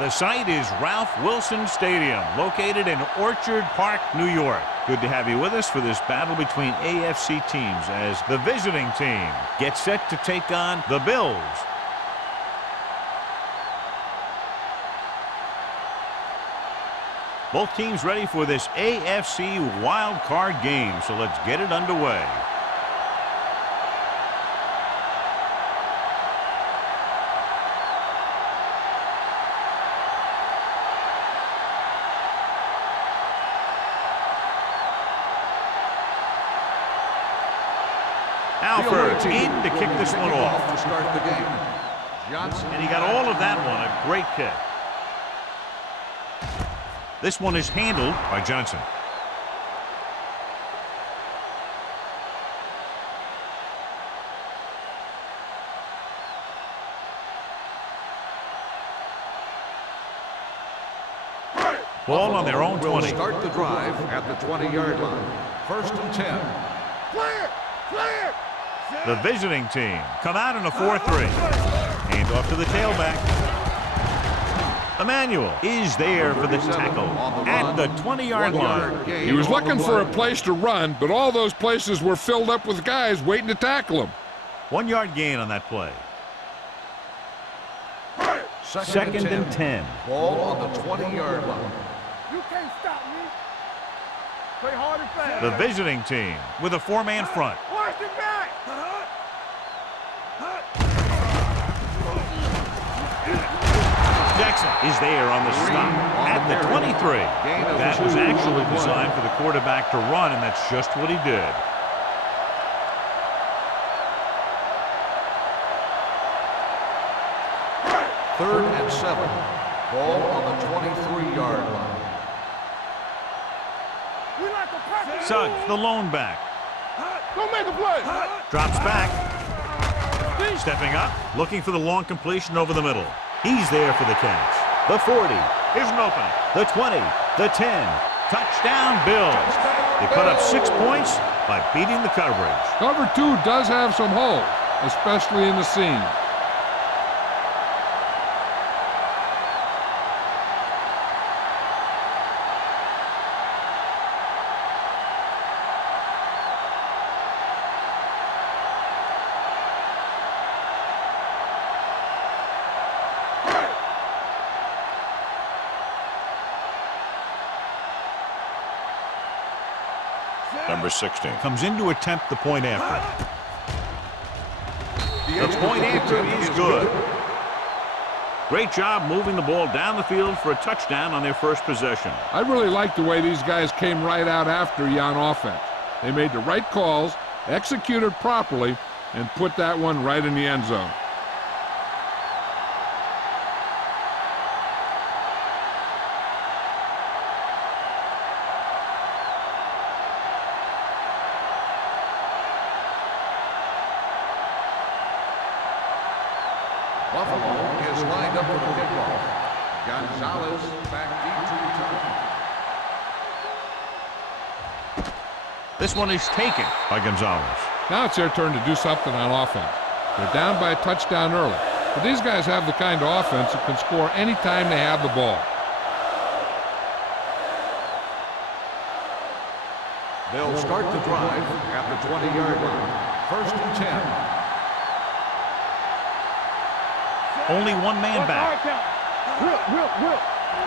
The site is Ralph Wilson Stadium, located in Orchard Park, New York. Good to have you with us for this battle between AFC teams as the visiting team gets set to take on the Bills. Both teams ready for this AFC Wildcard game, so let's get it underway. Alford in to kick this one off. To start the game. Johnson. And he got all of that one. A great kick. This one is handled by Johnson. Ball on their own 20. Start the drive at the 20-yard line. 1st and 10. Clear! Clear! The visiting team come out in a 4-3. Hand off to the tailback. Emmanuel is there for the tackle at the 20-yard line. He was looking for a place to run, but all those places were filled up with guys waiting to tackle him. 1-yard gain on that play. Second and 10. Ball on the 20-yard line. You can't stop me. Play hard and fast. The visiting team with a 4-man front. Watch it back. Jackson is there on the stop at the 23. That was actually designed for the quarterback to run, and that's just what he did. Third and 7. Ball on the 23-yard line. We like a practice. Suggs, the lone back. Go make a play. Drops back. Stepping up, looking for the long completion over the middle. He's there for the catch. The 40. Here's an opening. The 20. The 10. Touchdown, Bills. They put up 6 points by beating the coverage. Cover 2 does have some holes, especially in the seam. Number 16 comes in to attempt the point after. The point after is good. Great job moving the ball down the field for a touchdown on their first possession. I really like the way these guys came right out after you on offense. They made the right calls, executed properly, and put that one right in the end zone. Buffalo is lined up with the kickoff. Gonzalez back deep to return. This one is taken by Gonzalez. Now it's their turn to do something on offense. They're down by a touchdown early, but these guys have the kind of offense that can score anytime they have the ball. They'll start the drive at the 20-yard line. 1st and 10. Only one man back. Will.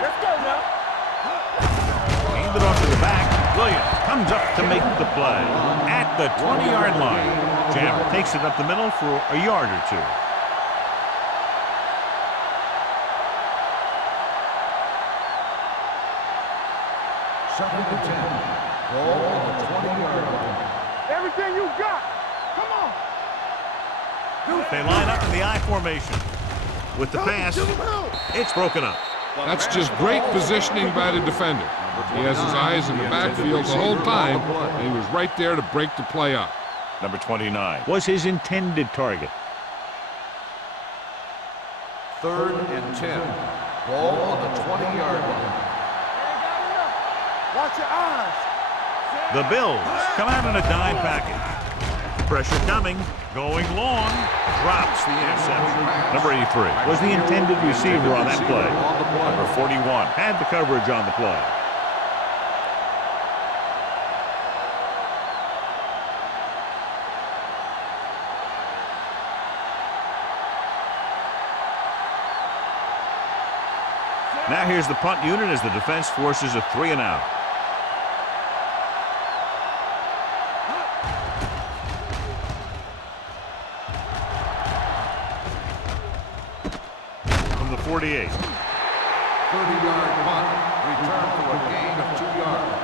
Let's go now. Handed off to the back. Williams comes up to make the play at the 20-yard line. Jammer takes it up the middle for a yard or two. Second and 10. Ball on the 20-yard line. Everything you got. Come on. They line up in the I formation. With the pass, it's broken up. That's just great positioning by the defender. He has his eyes in the backfield the whole time, and he was right there to break the play up. Number 29 was his intended target. 3rd and 10. Ball on the 20-yard line. Watch your eyes. The Bills come out in a dime package. Pressure coming. Going long. Drops the interception. Number 83 was the intended receiver on that play. Number 41 had the coverage on the play. Now here's the punt unit as the defense forces a 3 and out. From the 48. 30-yard punt, return for a gain of 2 yards.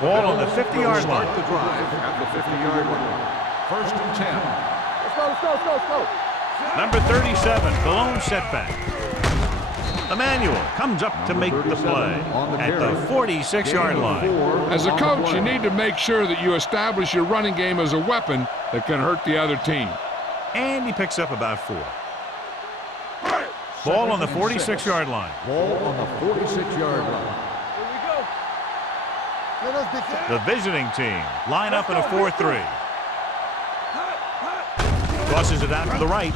Ball on the 50-yard line. Start the drive at the 50-yard line. 1st and 10. Let's go. Number 37, the lone setback. Emmanuel comes up to make the play at the 46-yard line. As a coach, you need to make sure that you establish your running game as a weapon that can hurt the other team. And he picks up about 4. Ball on the 46-yard line. Ball on the 46-yard line. Here we go. Let us dictate. The visiting team line up in a 4-3. Tosses it out to the right.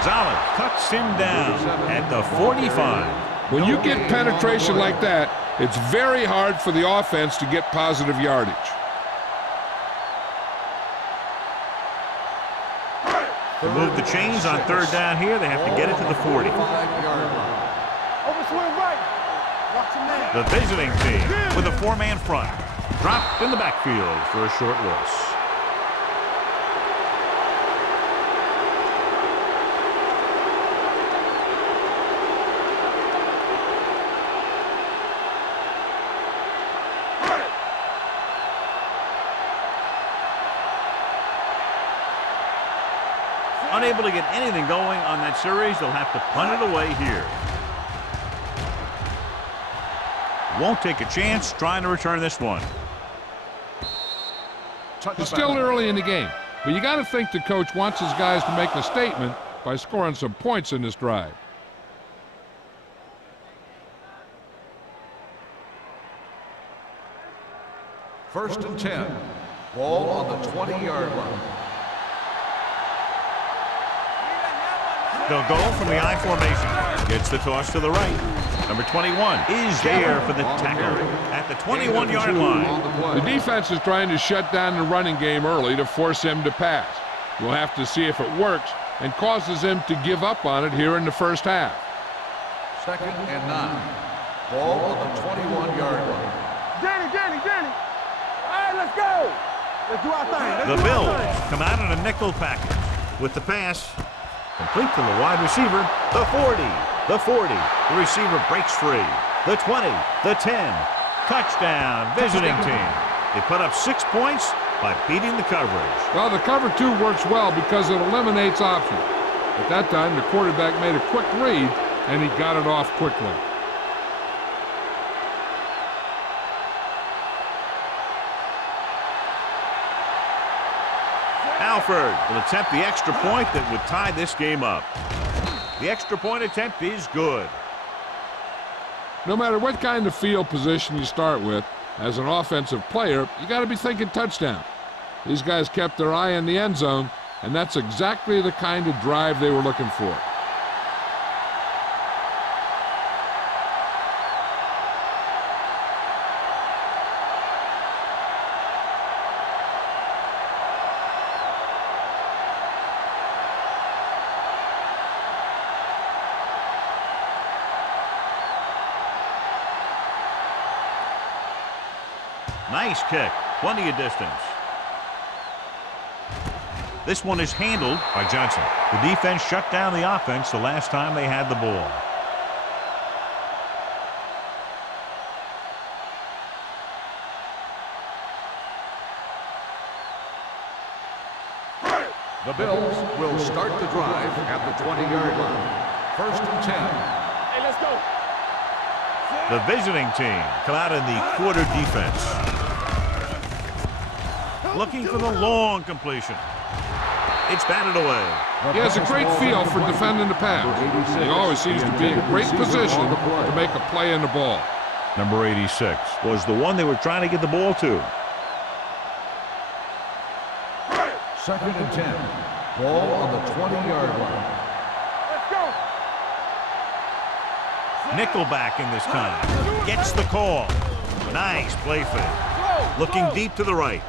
Gonzalez cuts him down at the 45. When you get penetration like that, it's very hard for the offense to get positive yardage. To move the chains on 3rd down here, they have to get it to the 40. Overswing right. Watch him there. The visiting team with a 4-man front. Dropped in the backfield for a short loss. Unable to get anything going on that series, they'll have to punt it away here. Won't take a chance trying to return this one. It's still early in the game, but you got to think the coach wants his guys to make a statement by scoring some points in this drive. First and 10. Ball on the 20-yard line. They'll go from the I formation. Gets the toss to the right. Number 21 is there for the tackle at the 21-yard line. The defense is trying to shut down the running game early to force him to pass. We'll have to see if it works and causes him to give up on it here in the first half. 2nd and 9. Ball on the 21-yard line. Danny. All right, let's go. Let's do our thing. The Bills come out in a nickel package with the pass. Complete to the wide receiver, the 40, the 40. The receiver breaks free. The 20, the 10. Touchdown, visiting team. They put up 6 points by beating the coverage. Well, the cover 2 works well because it eliminates options. At that time, the quarterback made a quick read, and he got it off quickly. Alford will attempt the extra point that would tie this game up. The extra point attempt is good. No matter what kind of field position you start with, as an offensive player, you got to be thinking touchdown. These guys kept their eye on the end zone, and that's exactly the kind of drive they were looking for. Nice kick, plenty of distance. This one is handled by Johnson. The defense shut down the offense the last time they had the ball. The Bills will start the drive at the 20-yard line. 1st and 10. Hey, let's go. The visiting team come out in the quarter defense. Looking for the long completion. It's batted away. He has a great feel for defending the pass. He always seems to be in great position to make a play in the ball. Number 86 was the one they were trying to get the ball to. 2nd and 10. Ball on the 20-yard line. Let's go. Nickelback in this time. Gets the call. Nice play fake. Looking deep to the right.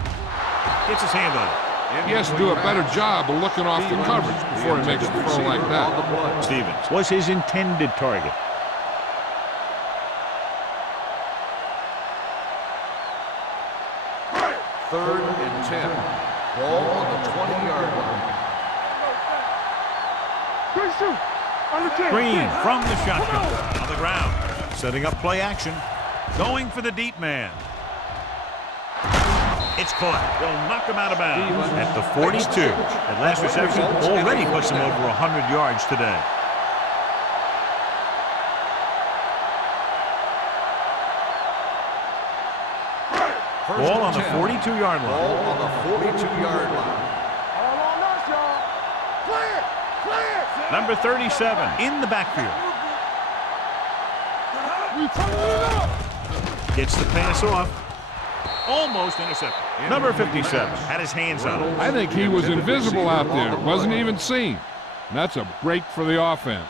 Gets his hand on it. He has to do a better job of looking off the coverage before he makes a throw like that. Stevens was his intended target. Third and 10. Ball on the 20-yard line. Good shoot. On the 10. Green from the shotgun. On the ground. Setting up play action. Going for the deep man. It's caught. They'll knock him out of bounds at the 42. That last reception already puts him over 100 yards today. Ball on the 42-yard line. Ball on the 42-yard line. All on us, y'all. Clear. Clear. Number 37 in the backfield. We turn it up. Gets the pass off. Almost intercepted. Number 57 had his hands on it. I think he was invisible out there. Wasn't even seen. And that's a break for the offense.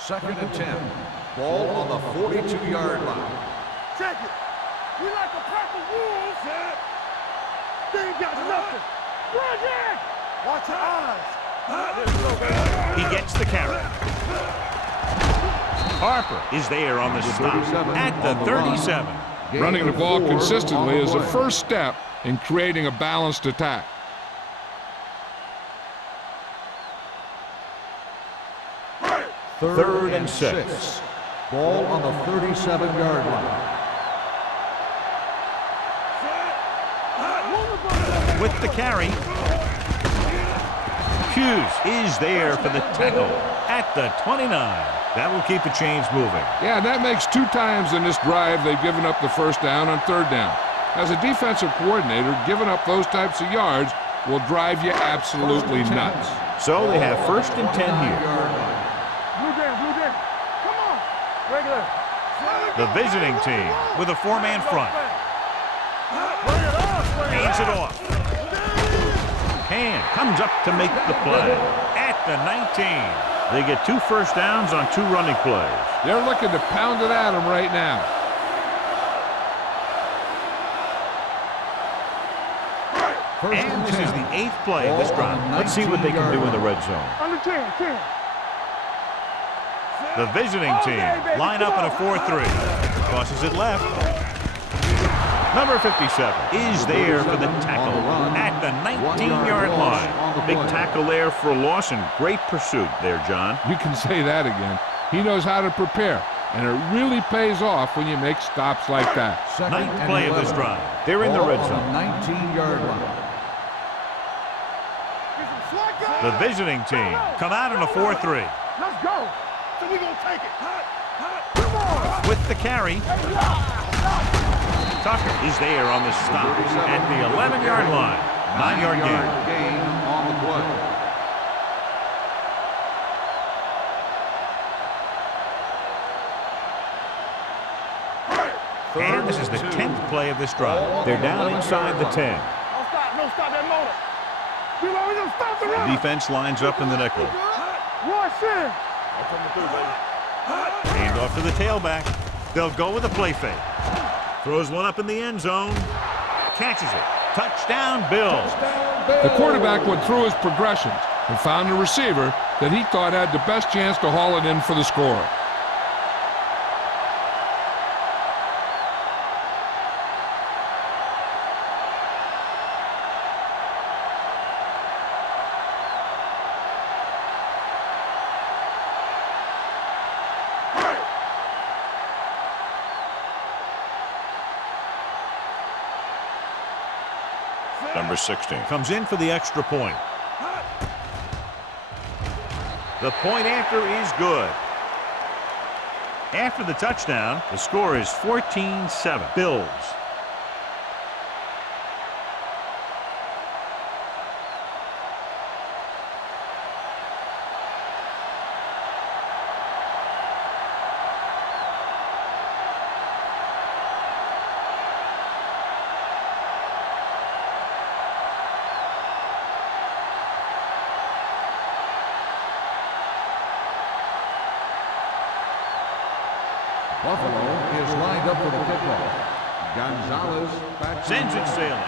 Second and 10. Ball on the 42-yard line. Check it. We like a pack of wolves. They ain't got nothing. Run in. Watch your eyes. He gets the carry. Harper is there on the stop at the 37. Running the ball consistently is the first step in creating a balanced attack. Third and 6. Ball on the 37-yard line. With the carry. Hughes is there for the tackle at the 29. That will keep the chains moving. Yeah, that makes 2 times in this drive they've given up the first down on 3rd down. As a defensive coordinator, giving up those types of yards will drive you absolutely nuts. So they have 1st and 10 here. Blue down. Come on. Regular. The visiting team with a 4-man front. Hands it off. Hand comes up to make the play at the 19. They get 2 first downs on 2 running plays. They're looking to pound it at him right now. And this is the 8th play of this drive. Let's see what they can do in the red zone. Under 10. The visiting team line up in a 4-3. Crosses it left. Number 57 is there for the tackle at the 19-yard line. Big tackle there for a loss and great pursuit there, John. You can say that again. He knows how to prepare, and it really pays off when you make stops like that. 9th play of this drive. They're in the red zone. 19-yard line. The visiting team come out in a 4-3. Let's go. So we gonna take it. Come on. With the carry. Tucker is there on the stop at the 11-yard line. 9-yard gain. Gain on the play. And this is the 10th play of this drive. They're down inside the 10. Don't stop that motor. We don't stop the run. Defense lines up in the nickel. Rush in. Hand off to the tailback. They'll go with a play fake. Throws one up in the end zone. Catches it. Touchdown, Bills. The quarterback went through his progressions and found a receiver that he thought had the best chance to haul it in for the score. Number 16 comes in for the extra point. The point after is good. After the touchdown, the score is 14-7. Bills. Buffalo is lined up for the kickoff. Gonzalez sends it sailing.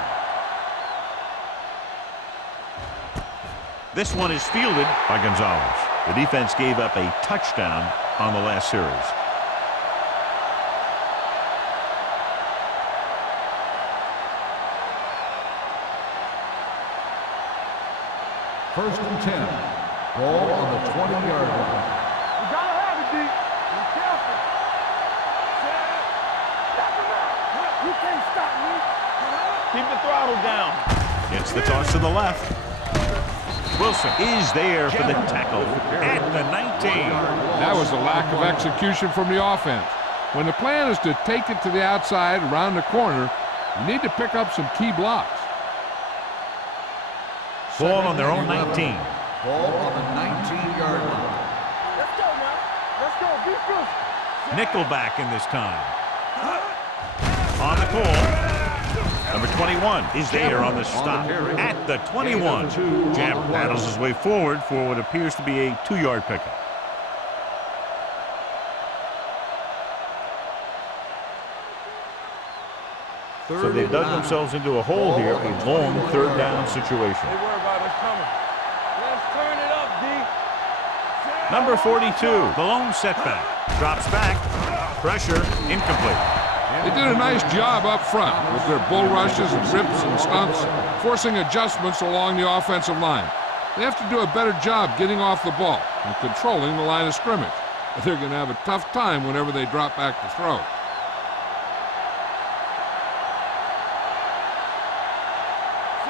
This one is fielded by Gonzalez. The defense gave up a touchdown on the last series. First and 10. Ball on the 20-yard line. You gotta have it, D. Be careful. You can't stop me. Keep the throttle down. Gets the toss to the left. Wilson is there for the tackle at the 19. That was a lack of execution from the offense. When the plan is to take it to the outside around the corner, you need to pick up some key blocks. Ball on their own 19. Ball on the 19-yard line. Let's go now. Let's go. Be good. Nickelback in this time. On the call. Number 21 is there on the stop at the 21. Jam paddles his way forward for what appears to be a 2-yard pickup. So they dug themselves into a hole here, a long third down situation. They worry about us coming. Let's turn it up, D. Number 42, the lone setback. Drops back. Pressure incomplete. They did a nice job up front with their bull rushes and rips and stunts, forcing adjustments along the offensive line. They have to do a better job getting off the ball and controlling the line of scrimmage. They're going to have a tough time whenever they drop back to throw.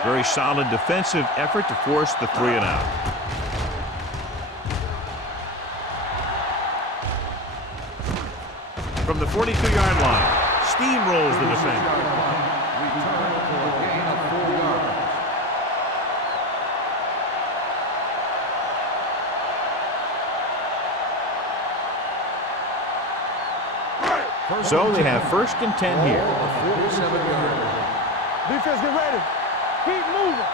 Very solid defensive effort to force the 3-and-out. From the 42-yard line, steamrolls the defender. Return for a gain of 4 yards. So they have first and 10 here. Ball on the 47-yard line. Defense, get ready. Keep moving.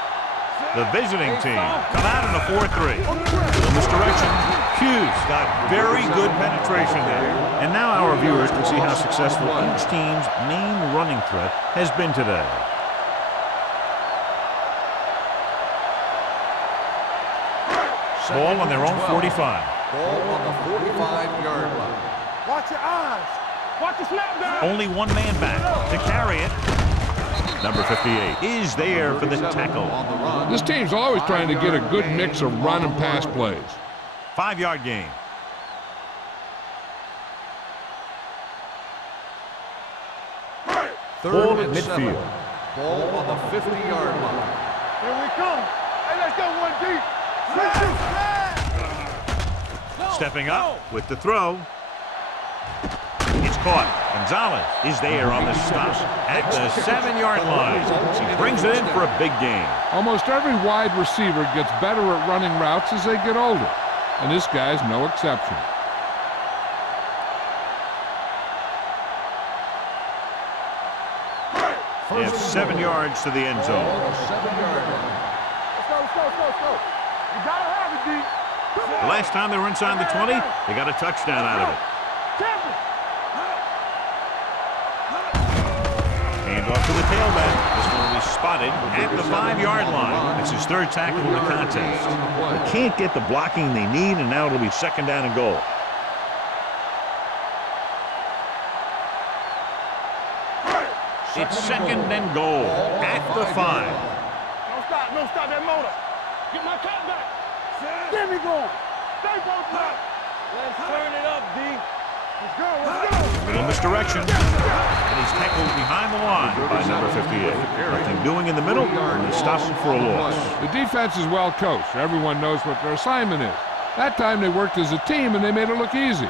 The visiting team come out in a 4-3. In this direction, Hughes got very good penetration there. And now our viewers can see how successful each team's main running threat has been today. Ball on their own 45. Ball on the 45-yard line. Watch your eyes. Watch the snap down. Only one man back to carry it. Number 58 is there for the tackle. On the run. This team's always trying to get a good mix of run and pass plays. 5-yard gain. Ball at midfield. Ball on the 50-yard line. Here we come. Hey, let's go one deep. Stepping up with the throw. It's caught. Gonzalez is there on the stop at the 7-yard line. He brings it in for a big gain. Almost every wide receiver gets better at running routes as they get older, and this guy's no exception. They have 7 yards to the end zone. Ball on the 7-yard line. Let's go. You gotta have it, D. The last time they were inside the 20, they got a touchdown out of it. Careful. Hand off to the tailback. This one will be spotted at the 5-yard line. It's his third tackle in the contest. They can't get the blocking they need, and now it'll be 2nd down and goal. It's 2nd and goal at the 5. Don't stop that motor. Get my cat back. There we go. Stay both up. Let's turn it up, D. Let's go. Little misdirection. And he's tackled behind the line by number 58. Nothing doing in the middle, and he stops him for a loss. The defense is well coached. Everyone knows what their assignment is. That time they worked as a team, and they made it look easy.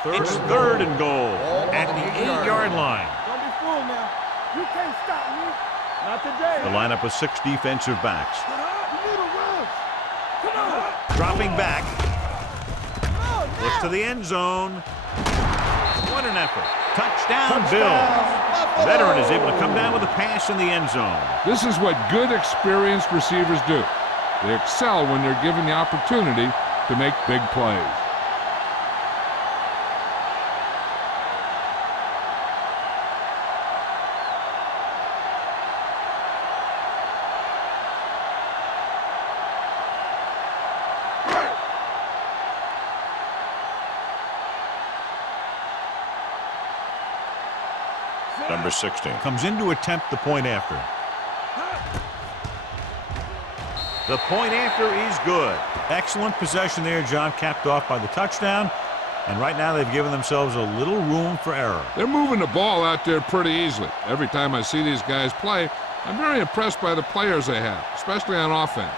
It's 3rd and goal at the 8-yard line. Don't be fooled now. You can't stop me. Not today. The lineup with 6 defensive backs. You need a run. Come on. Dropping back. Looks to the end zone. What an effort. Touchdown, Bills. Veteran is able to come down with a pass in the end zone. This is what good, experienced receivers do. They excel when they're given the opportunity to make big plays. Number 16. Comes in to attempt the point after. The point after is good. Excellent possession there, John, capped off by the touchdown. And right now they've given themselves a little room for error. They're moving the ball out there pretty easily. Every time I see these guys play, I'm very impressed by the players they have, especially on offense.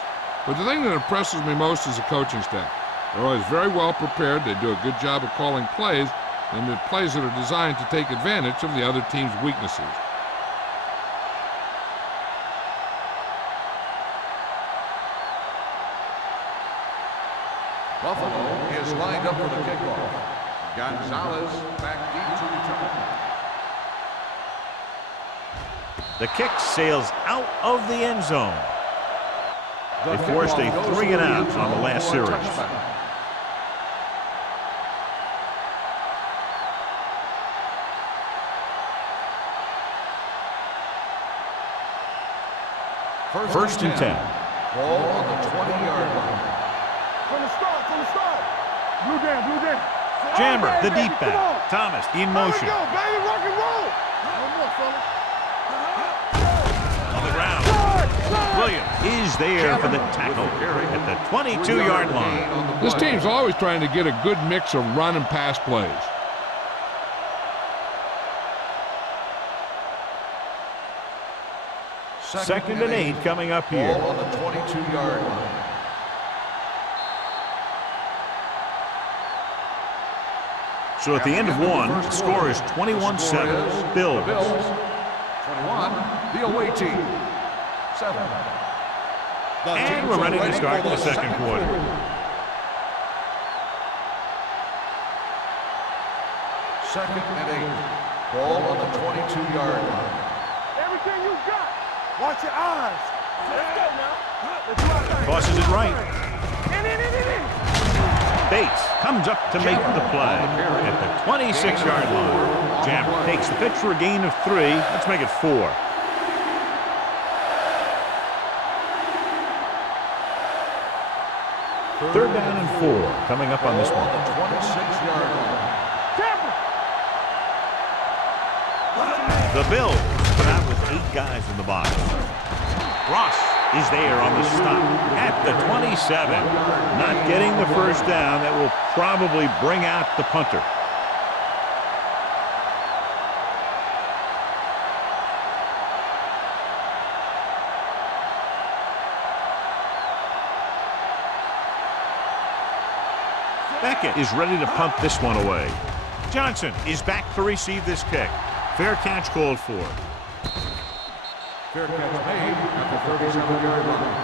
But the thing that impresses me most is the coaching staff. They're always very well prepared. They do a good job of calling plays, and the plays that are designed to take advantage of the other team's weaknesses. Buffalo is lined up for the kickoff. Gonzalez back deep to return. The kick sails out of the end zone. They forced a 3-and-out on the last series. First and 10. Ball on the 20-yard line. From the start. Blue down. Jammer, All right, the baby, deep come on. back. Thomas in motion. Here we go, baby, rock and roll. One more, fella. On the ground. Williams is there for the tackle at the 22-yard line. This team's always trying to get a good mix of run and pass plays. Second and 8 coming up here. Ball on the 22-yard line. So at the end of one, the score is 21-7. Bills. 21, the away team. 7. And we're ready to start the second quarter. Second and 8. Ball on the 22-yard line. Everything you got. Watch your eyes. Let's go now. Tosses it right. Bates comes up to make the play at the 26-yard line. Jammer takes the pitch for a gain of 3. Let's make it 4. Third down and 4 coming up on this one. On the 26-yard line. The Bills come out with 8 guys in the box. Ross is there on the stop at the 27. Not getting the first down. That will probably bring out the punter. Beckett is ready to punt this one away. Johnson is back to receive this kick. Fair catch called for. Fair catch made at the 37-yard line.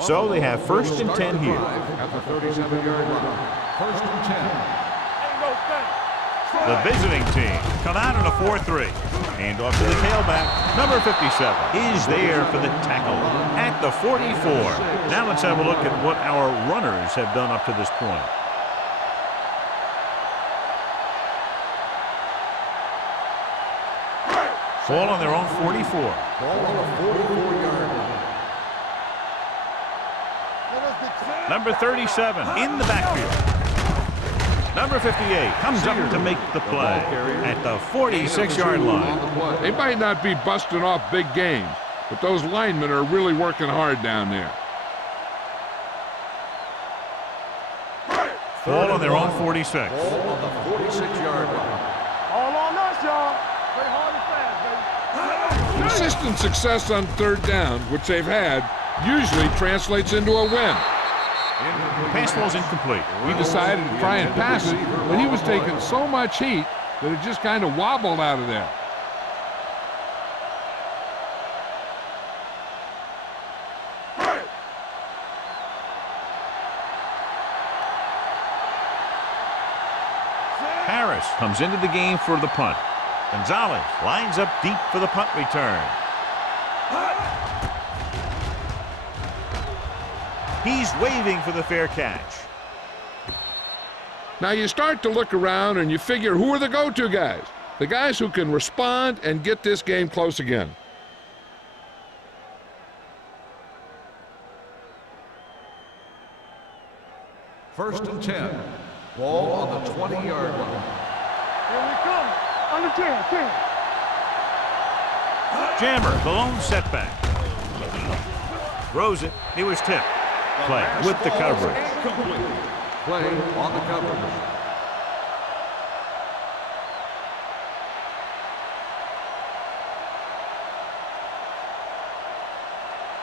So they have first and 10 here. At the 37-yard line. First and 10. The visiting team come out in a 4-3. Hand off to the tailback. Number 57 is there for the tackle at the 44. Now let's have a look at what our runners have done up to this point. Ball on their own 44. Ball on the 44-yard line. Number 37 in the backfield. Number 58 comes up to make the play at the 46-yard line. They might not be busting off big games, but those linemen are really working hard down there. Ball on their own 46. Ball on the 46-yard line. All on us, y'all. Play hard and fast, baby. Consistent success on third down, which they've had, usually translates into a win. Pass ball's incomplete. He decided to try and pass it, but he was taking so much heat that it just kind of wobbled out of there. Harris comes into the game for the punt. Gonzalez lines up deep for the punt return. He's waving for the fair catch. Now you start to look around and you figure, who are the go-to guys? The guys who can respond and get this game close again. First and 10. Ball on the 20-yard line. Here we come. On the 10. Jammer, the lone setback. Throws it. He was tipped. Play with the coverage. Incomplete. Play on the coverage.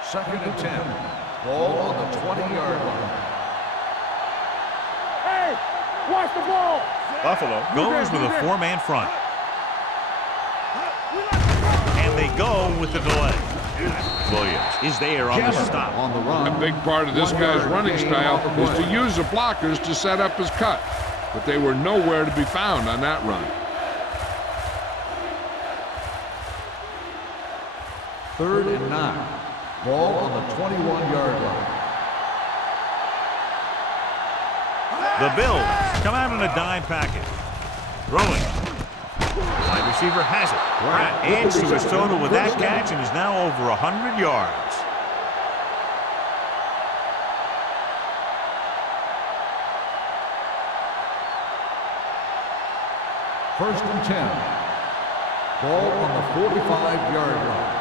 Second and 10. Ball on the 20-yard line. Hey, watch the ball. Buffalo goes with a four-man front. And they go with the delay. Williams is there on the stop. On the run. A big part of this guy's running style is to use the blockers to set up his cut, but they were nowhere to be found on that run. Third and 9. Ball on the 21-yard line. The Bills come out in a dime package. Throwing. Wide receiver has it. Pratt adds to his total with that catch and is now over 100 yards. First and 10. Ball on the 45-yard line.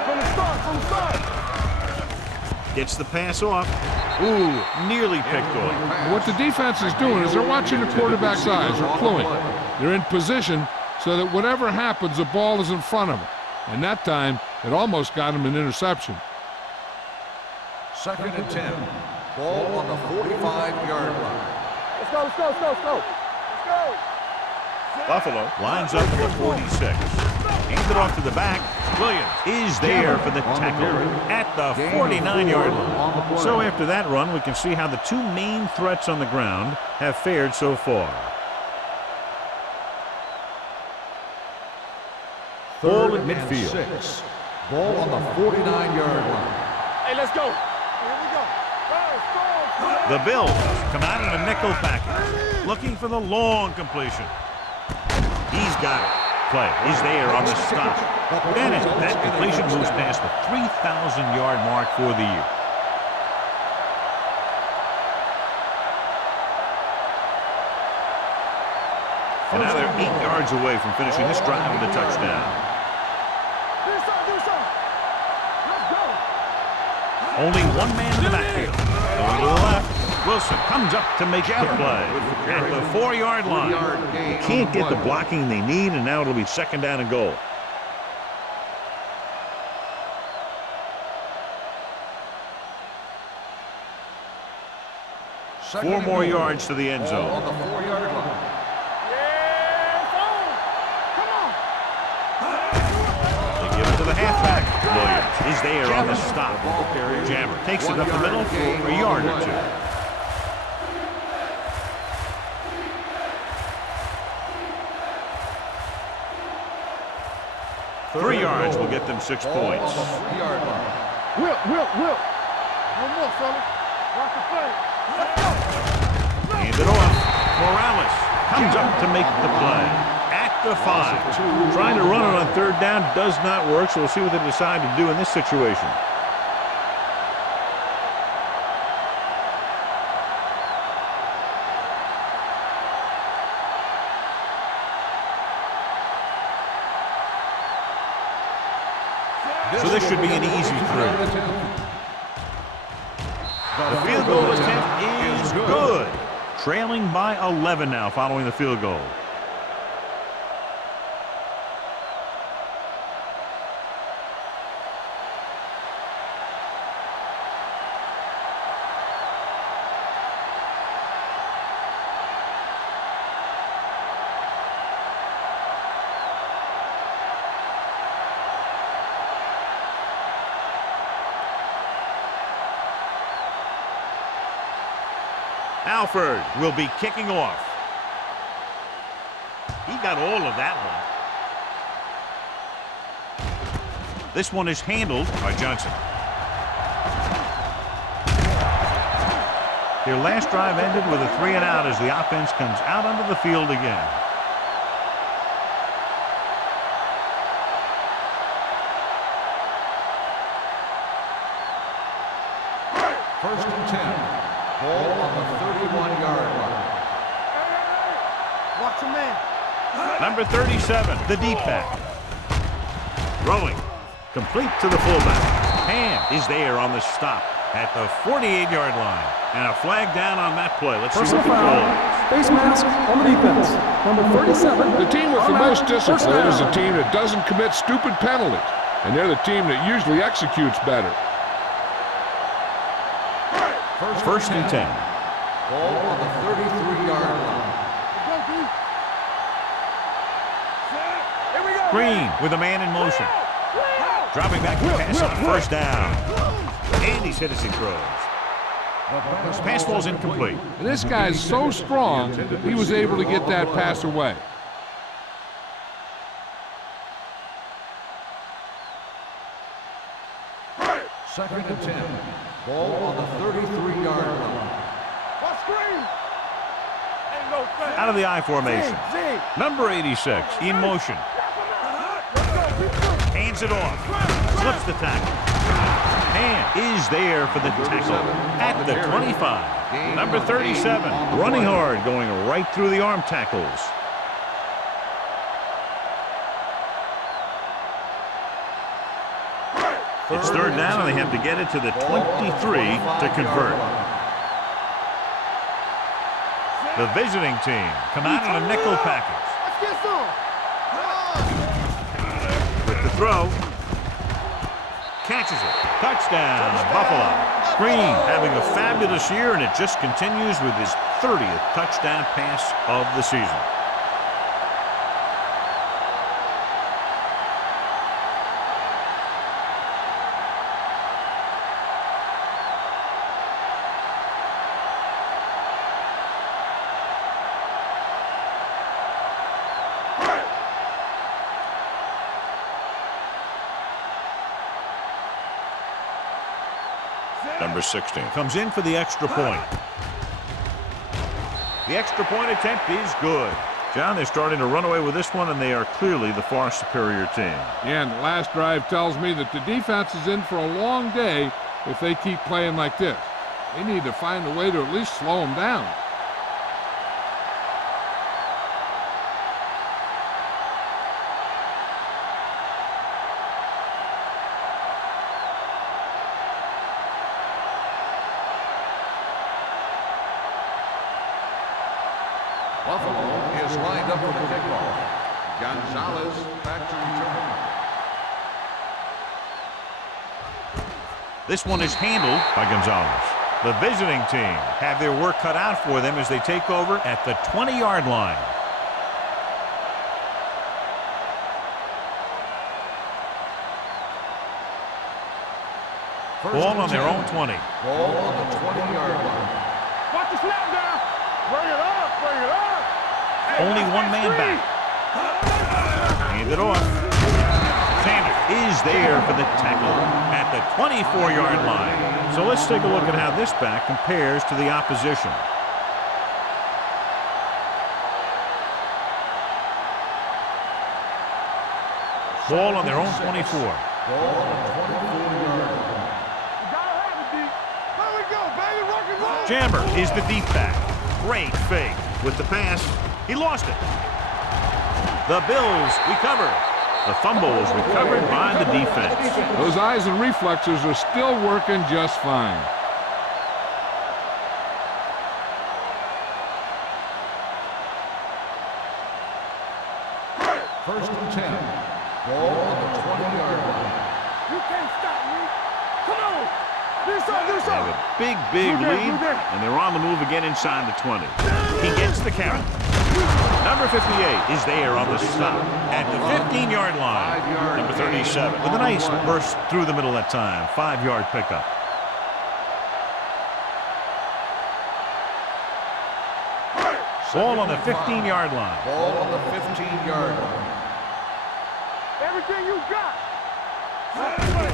From the start. Gets the pass off. Ooh, nearly picked off. What the defense is doing is they're watching the quarterback's eyes. They're cluing. They're in position so that whatever happens, the ball is in front of them. And that time, it almost got him an interception. Second and 10. Ball on the 45-yard line. Let's go. Buffalo lines up at the 46. Hands it off to the back. Williams is there for the tackle at the 49-yard line. So after that run, we can see how the two main threats on the ground have fared so far. Ball at midfield. 6. Ball on the 49-yard line. Hey, let's go. Here we go. The Bills come out in a nickel package, looking for the long completion. He's got it. Play is there on the stop. Bennett, that completion moves past the 3,000-yard mark for the year. And now they're 8 yards away from finishing this drive with a touchdown. Do something. Let's go. Only one man in the backfield. Going to the left. Wilson comes up to make the play at the 4-yard line. They can't get the blocking they need, and now it'll be second down and goal. Four more yards to the end zone. On the 4-yard line. They give it to the halfback. Williams is there on the stop. Jammer takes it up the middle for a yard or two. 3 yards will get them 6 points. On the 3-yard line. Will. No more, fellas. Watch the play. Let's go. Hand it off. Morales comes up to make the play at the 5. Trying to run it on third down does not work, so we'll see what they decide to do in this situation. So this should be an easy throw. The field goal attempt is good. Trailing by 11 now following the field goal. Alford will be kicking off. He got all of that one. This one is handled by Johnson. Their last drive ended with a 3-and-out as the offense comes out onto the field again. First and 10. Ball on the 31-yard line. Watch your man. Number 37, the deep back. Throwing. Complete to the fullback. Ham is there on the stop at the 48-yard line. And a flag down on that play. Let's see what the call is. Face mask on the defense. Number 37. The team with the most First discipline is down. a team that doesn't commit stupid penalties, and they're the team that usually executes better. First and 10. Ball on the 33-yard line. Here we go. Green with a man in motion. Dropping back to pass on first down. And he's hit as he throws. His pass ball's incomplete. And this guy's so strong, he was able to get that pass away. Second and 10. Ball on the 33-yard line. What's green? Ain't no thing. Out of the I formation. Zig. Number 86 in motion. Hands it off. Slips the tackle. And is there for the tackle at the 25. Number 37 running hard, going right through the arm tackles. It's third down, and they have to get it to the 23 to convert. The visiting team come out in a nickel package. Let's get some. With the throw. Catches it. Touchdown, Buffalo. Green having a fabulous year, and it just continues with his 30th touchdown pass of the season. Number 16 comes in for the extra point. The extra point attempt is good. John, they're starting to run away with this one, and they are clearly the far superior team. Yeah, and the last drive tells me that the defense is in for a long day if they keep playing like this. They need to find a way to at least slow them down. Buffalo is lined up for the kickoff. Gonzalez back to return. This one is handled by Gonzalez. The visiting team have their work cut out for them as they take over at the 20-yard line. Ball on their own 20. Ball on the 20-yard line. Watch the snap down. Bring it up. Bring it up. Only one man back. Hand it off. Sanders is there for the tackle at the 24-yard line. So let's take a look at how this back compares to the opposition. Ball on their own 24. Ball on the 24-yard line. Gotta have it, D. There we go, baby. Rock and roll. Jammer is the deep back. Great fake. With the pass, he lost it. The Bills recover. The fumble is recovered by the defense. Those eyes and reflexes are still working just fine. First and 10. Ball on the 20-yard line. You can't stop me. Come on. Do something. Do They have something. a big lead, and they're on the move again inside the 20. He gets the count. Number 58 is there on the stop at the 15-yard line. Number 37 with a nice burst through the middle that time. 5-yard pickup. Ball on the 15-yard line. Ball on the 15-yard line. Everything you got.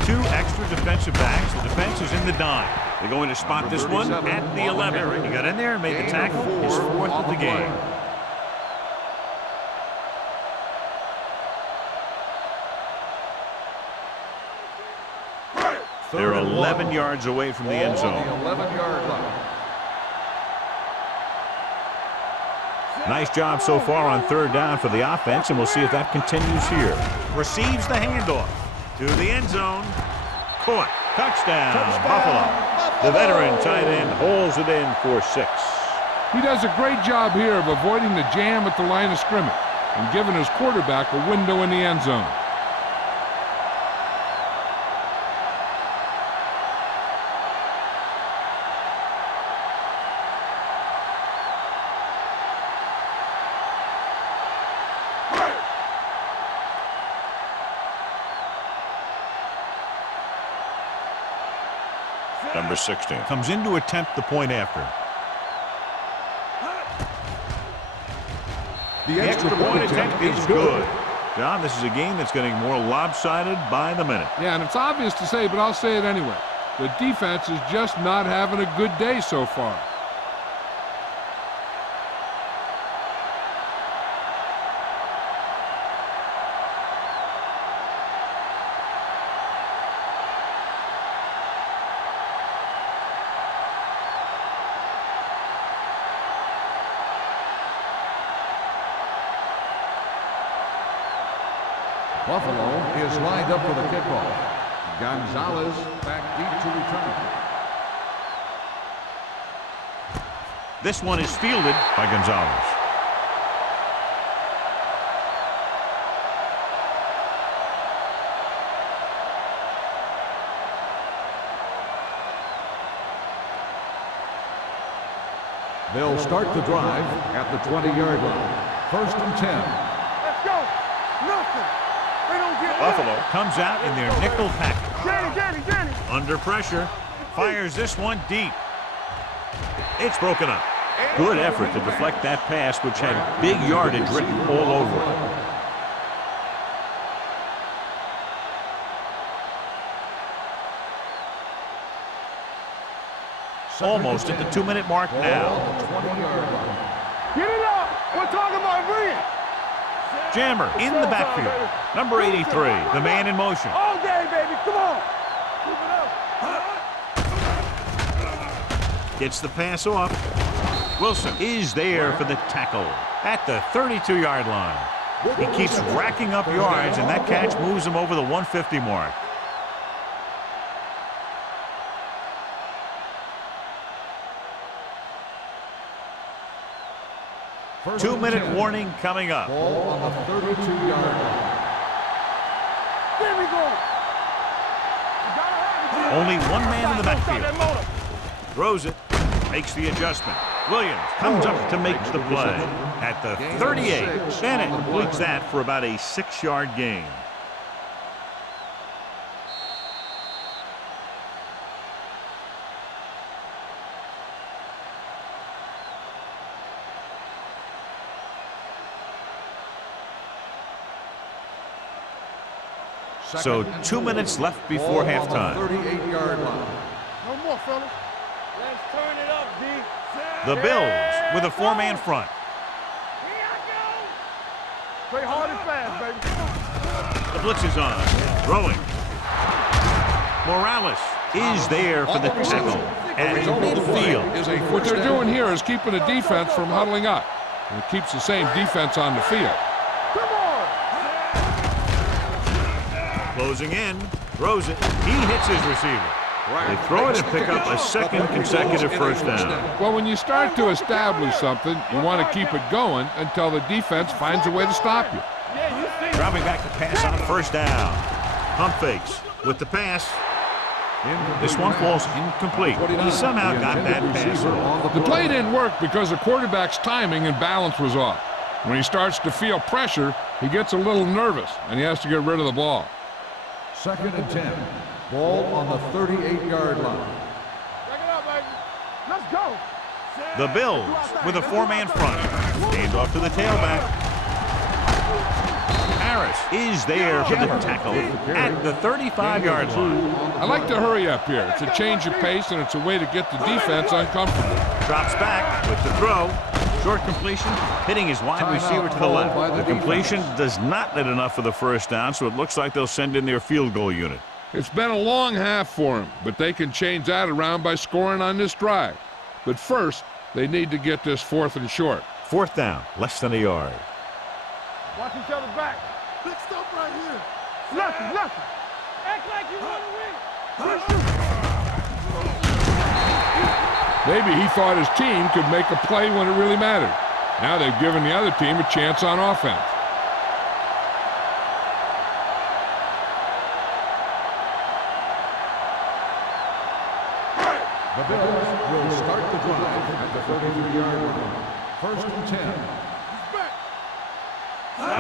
Two extra defensive backs. The defense is in the dime. They're going to spot this one at the 11. He got in there and made the tackle. His fourth of the game. They're Third and 11 1. yards away from the Ball end on zone. the 11-yard line. Nice job so far on third down for the offense, and we'll see if that continues here. Receives the handoff to the end zone. Caught. Touchdown, Buffalo. The veteran tight end holds it in for 6. He does a great job here of avoiding the jam at the line of scrimmage and giving his quarterback a window in the end zone. Number 16 comes in to attempt the point after. The extra point attempt is good. John, this is a game that's getting more lopsided by the minute. Yeah, and it's obvious to say, but I'll say it anyway. The defense is just not having a good day so far. Buffalo is lined up for the kickoff. Gonzalez back deep to return. This one is fielded by Gonzalez. They'll start the drive at the 20-yard line. First and 10. Let's go. Nothing. They don't get Buffalo comes out in their nickel package. Danny. Under pressure. Fires this one deep. It's broken up. Good effort to deflect that pass, which had big yardage written all over it. Almost at the 2-minute mark now. Get it up. We're talking about brilliant. Jammer in the backfield. Number 83, the man in motion. All day, baby. Come on. Keep it up. Gets the pass off. Wilson is there for the tackle at the 32-yard line. He keeps racking up yards, and that catch moves him over the 150 mark. Two-minute warning coming up. Ball on the 32-yard line. There we go. Only one man in the backfield. Throws it, makes the adjustment. Williams comes up to make the play at the 38. Bennett completes that for about a 6-yard gain. So 2 minutes left before halftime. 38-yard line. No more, fellas. Let's turn it up, D. The Bills with a 4-man front. Play hard and fast, baby. The blitz is on. Throwing. Morales is there for the tackle at midfield. What they're doing here is keeping the defense from huddling up. And it keeps the same defense on the field. Come on. Closing in. Throws it. He hits his receiver. They throw it and pick up a second consecutive first down. Well, when you start to establish something, you want to keep it going until the defense finds a way to stop you. Dropping back the pass on first down. Pump fakes with the pass. This one falls incomplete. He somehow got that pass off. The play didn't work because the quarterback's timing and balance was off. When he starts to feel pressure, he gets a little nervous, and he has to get rid of the ball. Second and 10. Ball on the 38-yard line. Back it up, baby. Let's go. The Bills with a 4-man front. Hand off to the tailback. Harris is there for the tackle at the 35-yard line. I like to hurry up here. It's a change of pace, and it's a way to get the defense uncomfortable. Drops back with the throw. Short completion, hitting his wide receiver to the left. The completion does not net enough for the first down, so it looks like they'll send in their field goal unit. It's been a long half for them, but they can change that around by scoring on this drive. But first, they need to get this 4th and short. 4th down, less than a yard. Watch each other back. Big stop right here. Lucky. Act like you want to win. Maybe he thought his team could make a play when it really mattered. Now they've given the other team a chance on offense. The Bills will start the drive at the 33-yard line. 1st and 10.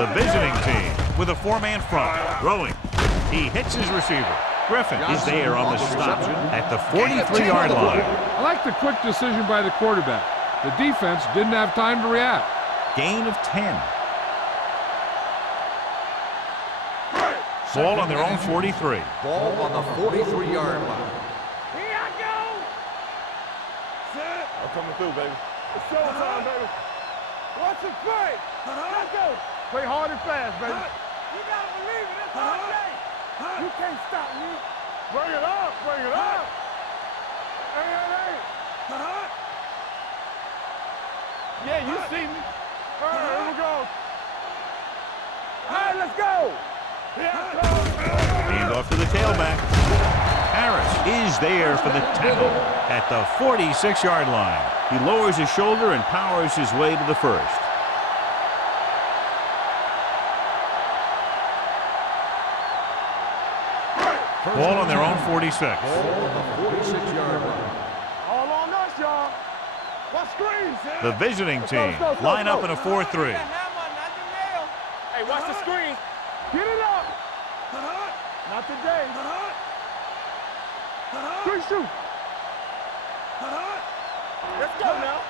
The visiting team with a 4-man front. Throwing. He hits his receiver. Griffin is there on the stop at the 43-yard line. I like the quick decision by the quarterback. The defense didn't have time to react. Gain of 10. Ball on their own 43. Ball on the 43-yard line. Here I go. Set. I'm coming through, baby. It's showtime, baby. Watch it play. Let's go. Play hard and fast, baby. You gotta believe it. That's all day. You can't stop me. Bring it up. Hey. Yeah, you see me. All right, here we go. All right, let's go. Here I come. Hand off to the tailback. Harris is there for the tackle at the 46-yard line. He lowers his shoulder and powers his way to the 1st. Ball on their own 46. Ball on the 46-yard line. All on us, y'all. What screens? The visiting team line up in a 4-3. Hey, watch the screen. Get it up. Not today. 3 shoot. Let's go now.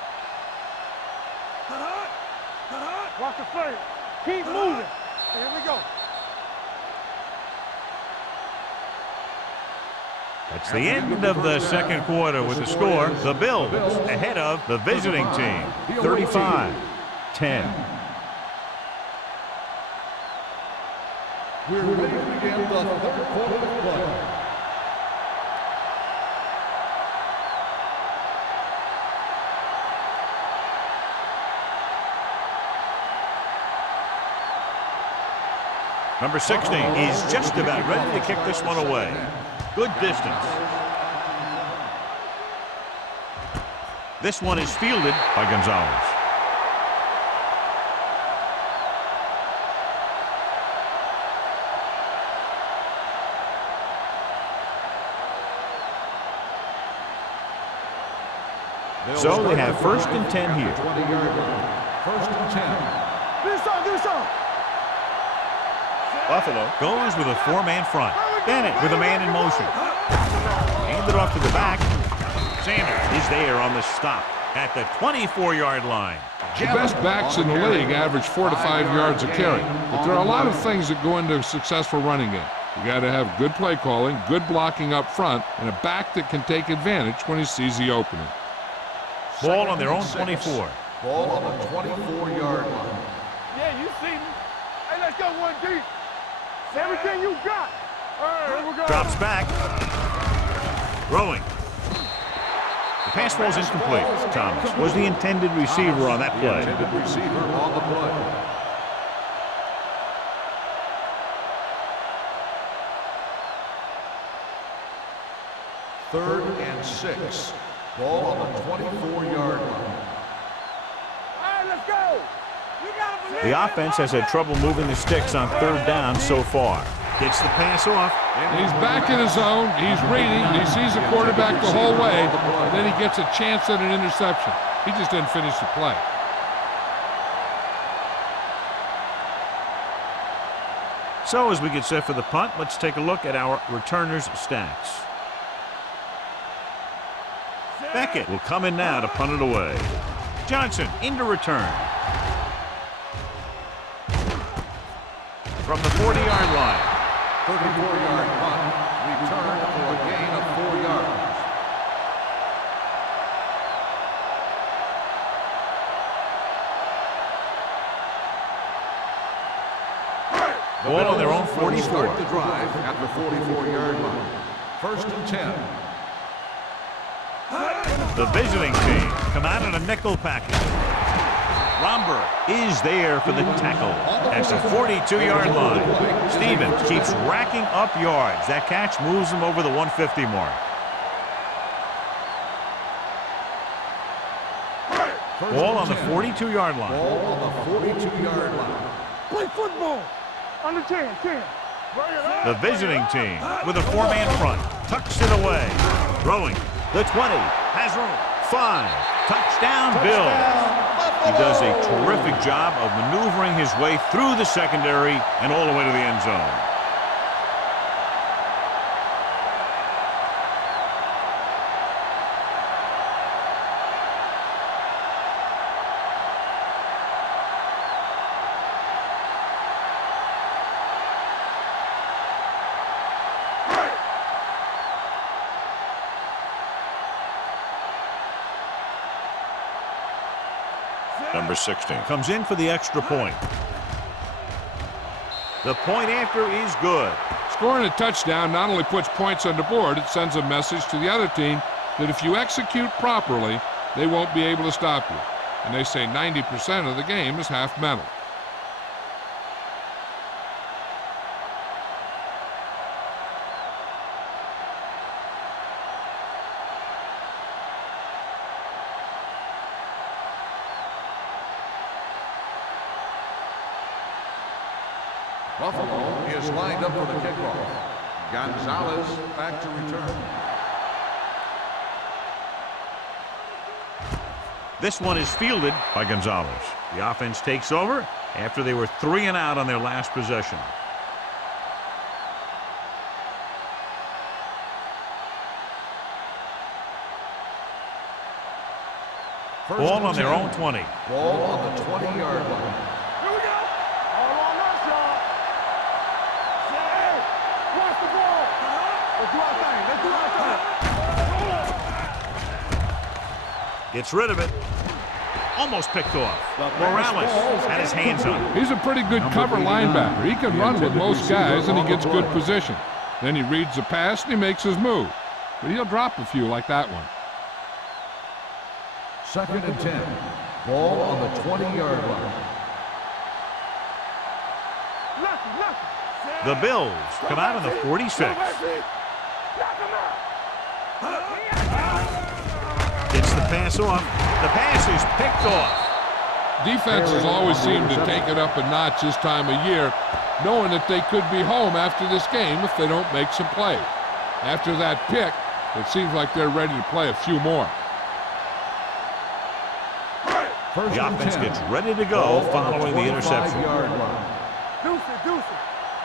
Watch the play. Keep moving. Here we go. That's the end of the 2nd quarter with the score. The Bills ahead of the visiting team, 35-10. We're ready to begin the 3rd quarter of play. Number 16 is just about ready to kick this one away. Good distance. This one is fielded by Gonzalez. So they have 1st and 10 here. 20-yard line. 1st and 10. Do this. Buffalo goes with a 4-man front. Bennett with a man in motion. Handed off to the back. Sanders is there on the stop at the 24-yard line. The best backs in the league average 4 to 5 yards a carry. But there are a lot of things that go into a successful running game. You got to have good play calling, good blocking up front, and a back that can take advantage when he sees the opening. Ball on their own 24. Ball on the 24-yard line. Yeah, you see me. Hey, let's go 1 deep. Everything you got. All right, here we go. Drops back. Throwing. The pass falls incomplete. Thomas was the intended receiver on that play. Intended receiver on the play. Third and 6. Ball on the 24-yard line. All right, let's go. You gotta believe The offense has had trouble moving the sticks on 3rd down so far. Gets the pass off. He's back in his zone. He's reading. He sees the quarterback the whole way. And then he gets a chance at an interception. He just didn't finish the play. So as we get set for the punt, let's take a look at our returners' stats. Beckett will come in now to punt it away. Johnson into return. From the 40-yard line. 34-yard punt. Return for a gain of 4 yards. The Ball on their own Bills will 44. start the drive at the 44-yard line. 1st and 10. The visiting team come out in a nickel package. Romberg is there for the tackle at the 42-yard line. Stevens keeps racking up yards. That catch moves him over the 150 mark. Ball on the 42-yard line. Ball on the 42-yard line. Play football. Under 10, 10. The visiting team with a four-man front tucks it away. Throwing. The 20 has room. 5. Touchdown, Bills. He does a terrific job of maneuvering his way through the secondary and all the way to the end zone. Number 16. Comes in for the extra point. The point after is good. Scoring a touchdown not only puts points on the board, it sends a message to the other team that if you execute properly, they won't be able to stop you. And they say 90% of the game is half mental. Buffalo is lined up for the kickoff. Gonzalez back to return. This one is fielded by Gonzalez. The offense takes over after they were 3 and out on their last possession. Ball on their own 20. Ball on the 20-yard line. Here we go. All on us, y'all. Hey, watch the ball. Let's do our thing. Let's do our thing. Gets rid of it. Almost picked off. Morales had his hands on it. He's a pretty good cover linebacker. He can run with most guys, and he gets good position. Then he reads the pass, and he makes his move. But he'll drop a few like that one. 2nd and 10. Ball on the 20-yard line. The Bills come out on the 46. Gets the pass off. The pass is picked off. Defenses always seem to take it up a notch this time of year, knowing that they could be home after this game if they don't make some plays. After that pick, it seems like they're ready to play a few more. The offense gets ready to go following the interception. Deuce it.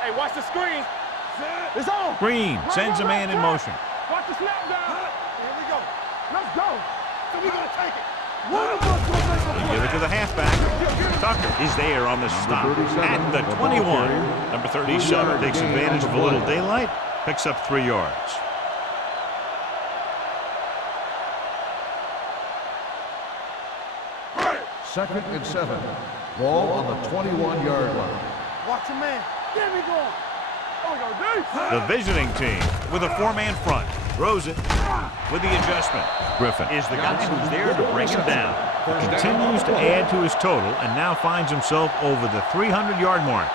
Hey, watch the screen. It's on. Green sends a man in motion. Watch the snap down. Here we go. Let's go. So we're going to take it. One of us will make a They play. give it to the halfback. Tucker is there on the stop at the 21. Number 37 takes advantage of a little daylight, picks up 3 yards. Second and 7. Ball on the 21-yard line. Watch a man. There we go. There we go, dude. The visiting team with a 4-man front throws it with the adjustment. Griffin is the guy who's there to bring him down. He continues to add to his total and now finds himself over the 300-yard mark.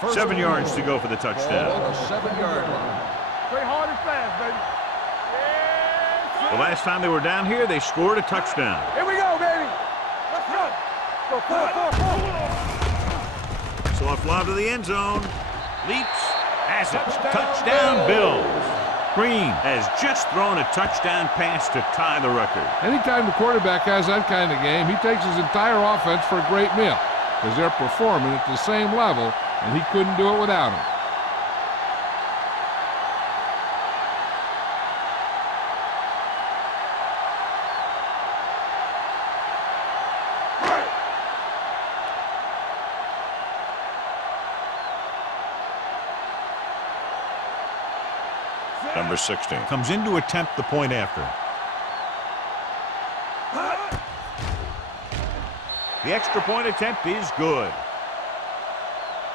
First 7 and yards goal. to go for the Ball touchdown. on the 7-yard line. Play hard and fast, baby. Yes, The last time they were down here, they scored a touchdown. Here we go, baby. Let's go. Go, 4. Soft lob to the end zone. Leaps. Has it. Touchdown, Bills. Green has just thrown a touchdown pass to tie the record. Anytime the quarterback has that kind of game, he takes his entire offense for a great meal because they're performing at the same level, and he couldn't do it without him. Number 16. Comes in to attempt the point after. The extra point attempt is good.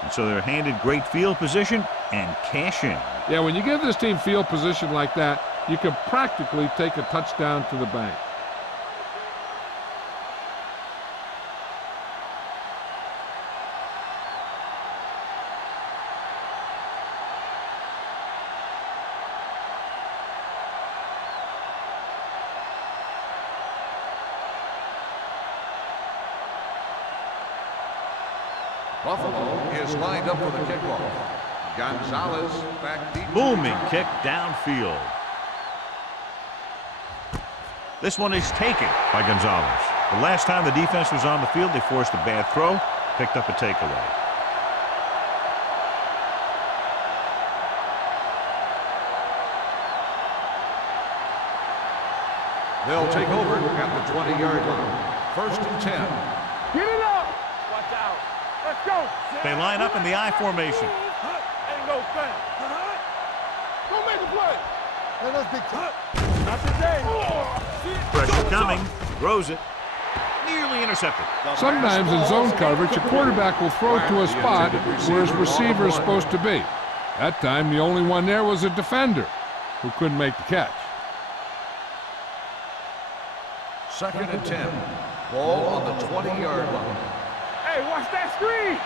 And so they're handed great field position and cash in. Yeah, when you give this team field position like that, you can practically take a touchdown to the bank. Buffalo is lined up for the kickoff. Gonzalez back deep. Booming kick downfield. This one is taken by Gonzalez. The last time the defense was on the field, they forced a bad throw, picked up a takeaway. They'll take over at the 20-yard line. 1st and 10. Get it up. Watch out. Let's go. They line up in the I formation. Ain't no thing. Go make a play. Let us big time. Not today. Pressure coming. Throws it. Nearly intercepted. Sometimes in zone coverage, a quarterback will throw to a spot where his receiver is supposed to be. That time, the only one there was a defender who couldn't make the catch. 2nd and 10. Ball on the 20-yard line. Hey, watch that screen.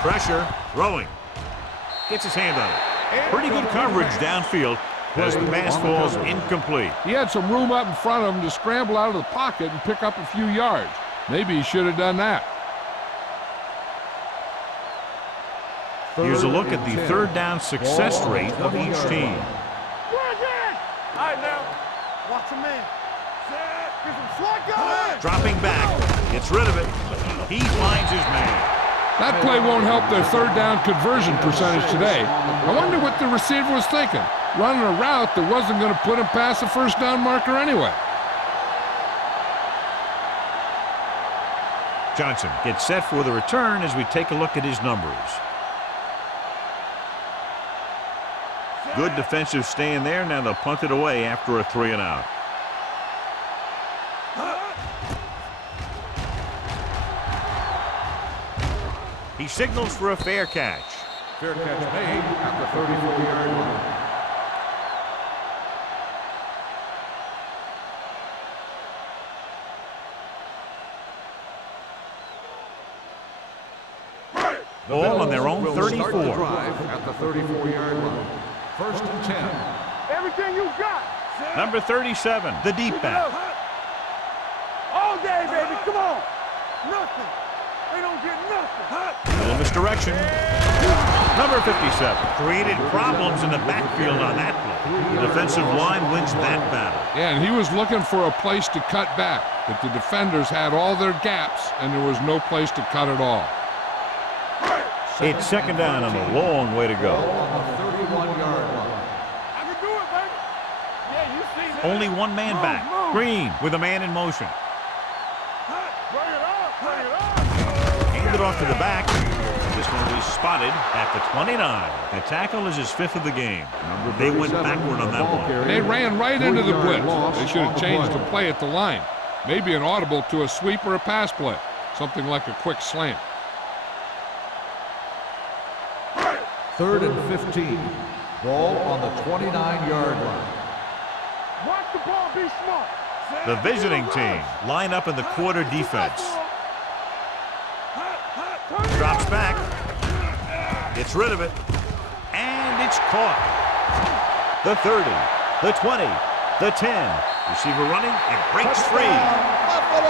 Pressure. Throwing. Gets his hand on it. Pretty good coverage downfield as the pass falls incomplete. He had some room up in front of him to scramble out of the pocket and pick up a few yards. Maybe he should have done that. Here's a look at the third down success rate of each team. All right, now. Watch a man. Get some slack going. Dropping back. Gets rid of it. He finds his man. That play won't help their third down conversion percentage today. I wonder what the receiver was thinking, running a route that wasn't going to put him past the first down marker anyway. Johnson gets set for the return as we take a look at his numbers. Good defensive stand there. Now they'll punt it away after a 3 and out. He signals for a fair catch. Fair catch made at the 34-yard line. Ball on their own Will 34. start the drive at the 34-yard line. 1st and 10. Everything you got. Number 37, the deep back. All day, baby. Come on. Nothing. They don't get nothing. Little misdirection. Number 57 created problems in the backfield on that play. The defensive line wins that battle. Yeah, and he was looking for a place to cut back, but the defenders had all their gaps, and there was no place to cut at all. It's 2nd down and a long way to go. On the 31-yard line. I can do it, baby. Yeah, you see that. Only one man back. Move. Green with a man in motion. Bring it up. Bring it up. Handed off to the back. This one was spotted at the 29. The tackle is his 5th of the game. They went backward on that one. They ran right into the blitz. They should have changed the play at the line. Maybe an audible to a sweep or a pass play. Something like a quick slant. 3rd and 15. Ball on the 29-yard line. Watch the ball. Be smart. The visiting team line up in the quarter defense. Drops back. Gets rid of it. And it's caught. The 30, the 20, the 10. Receiver running and breaks free.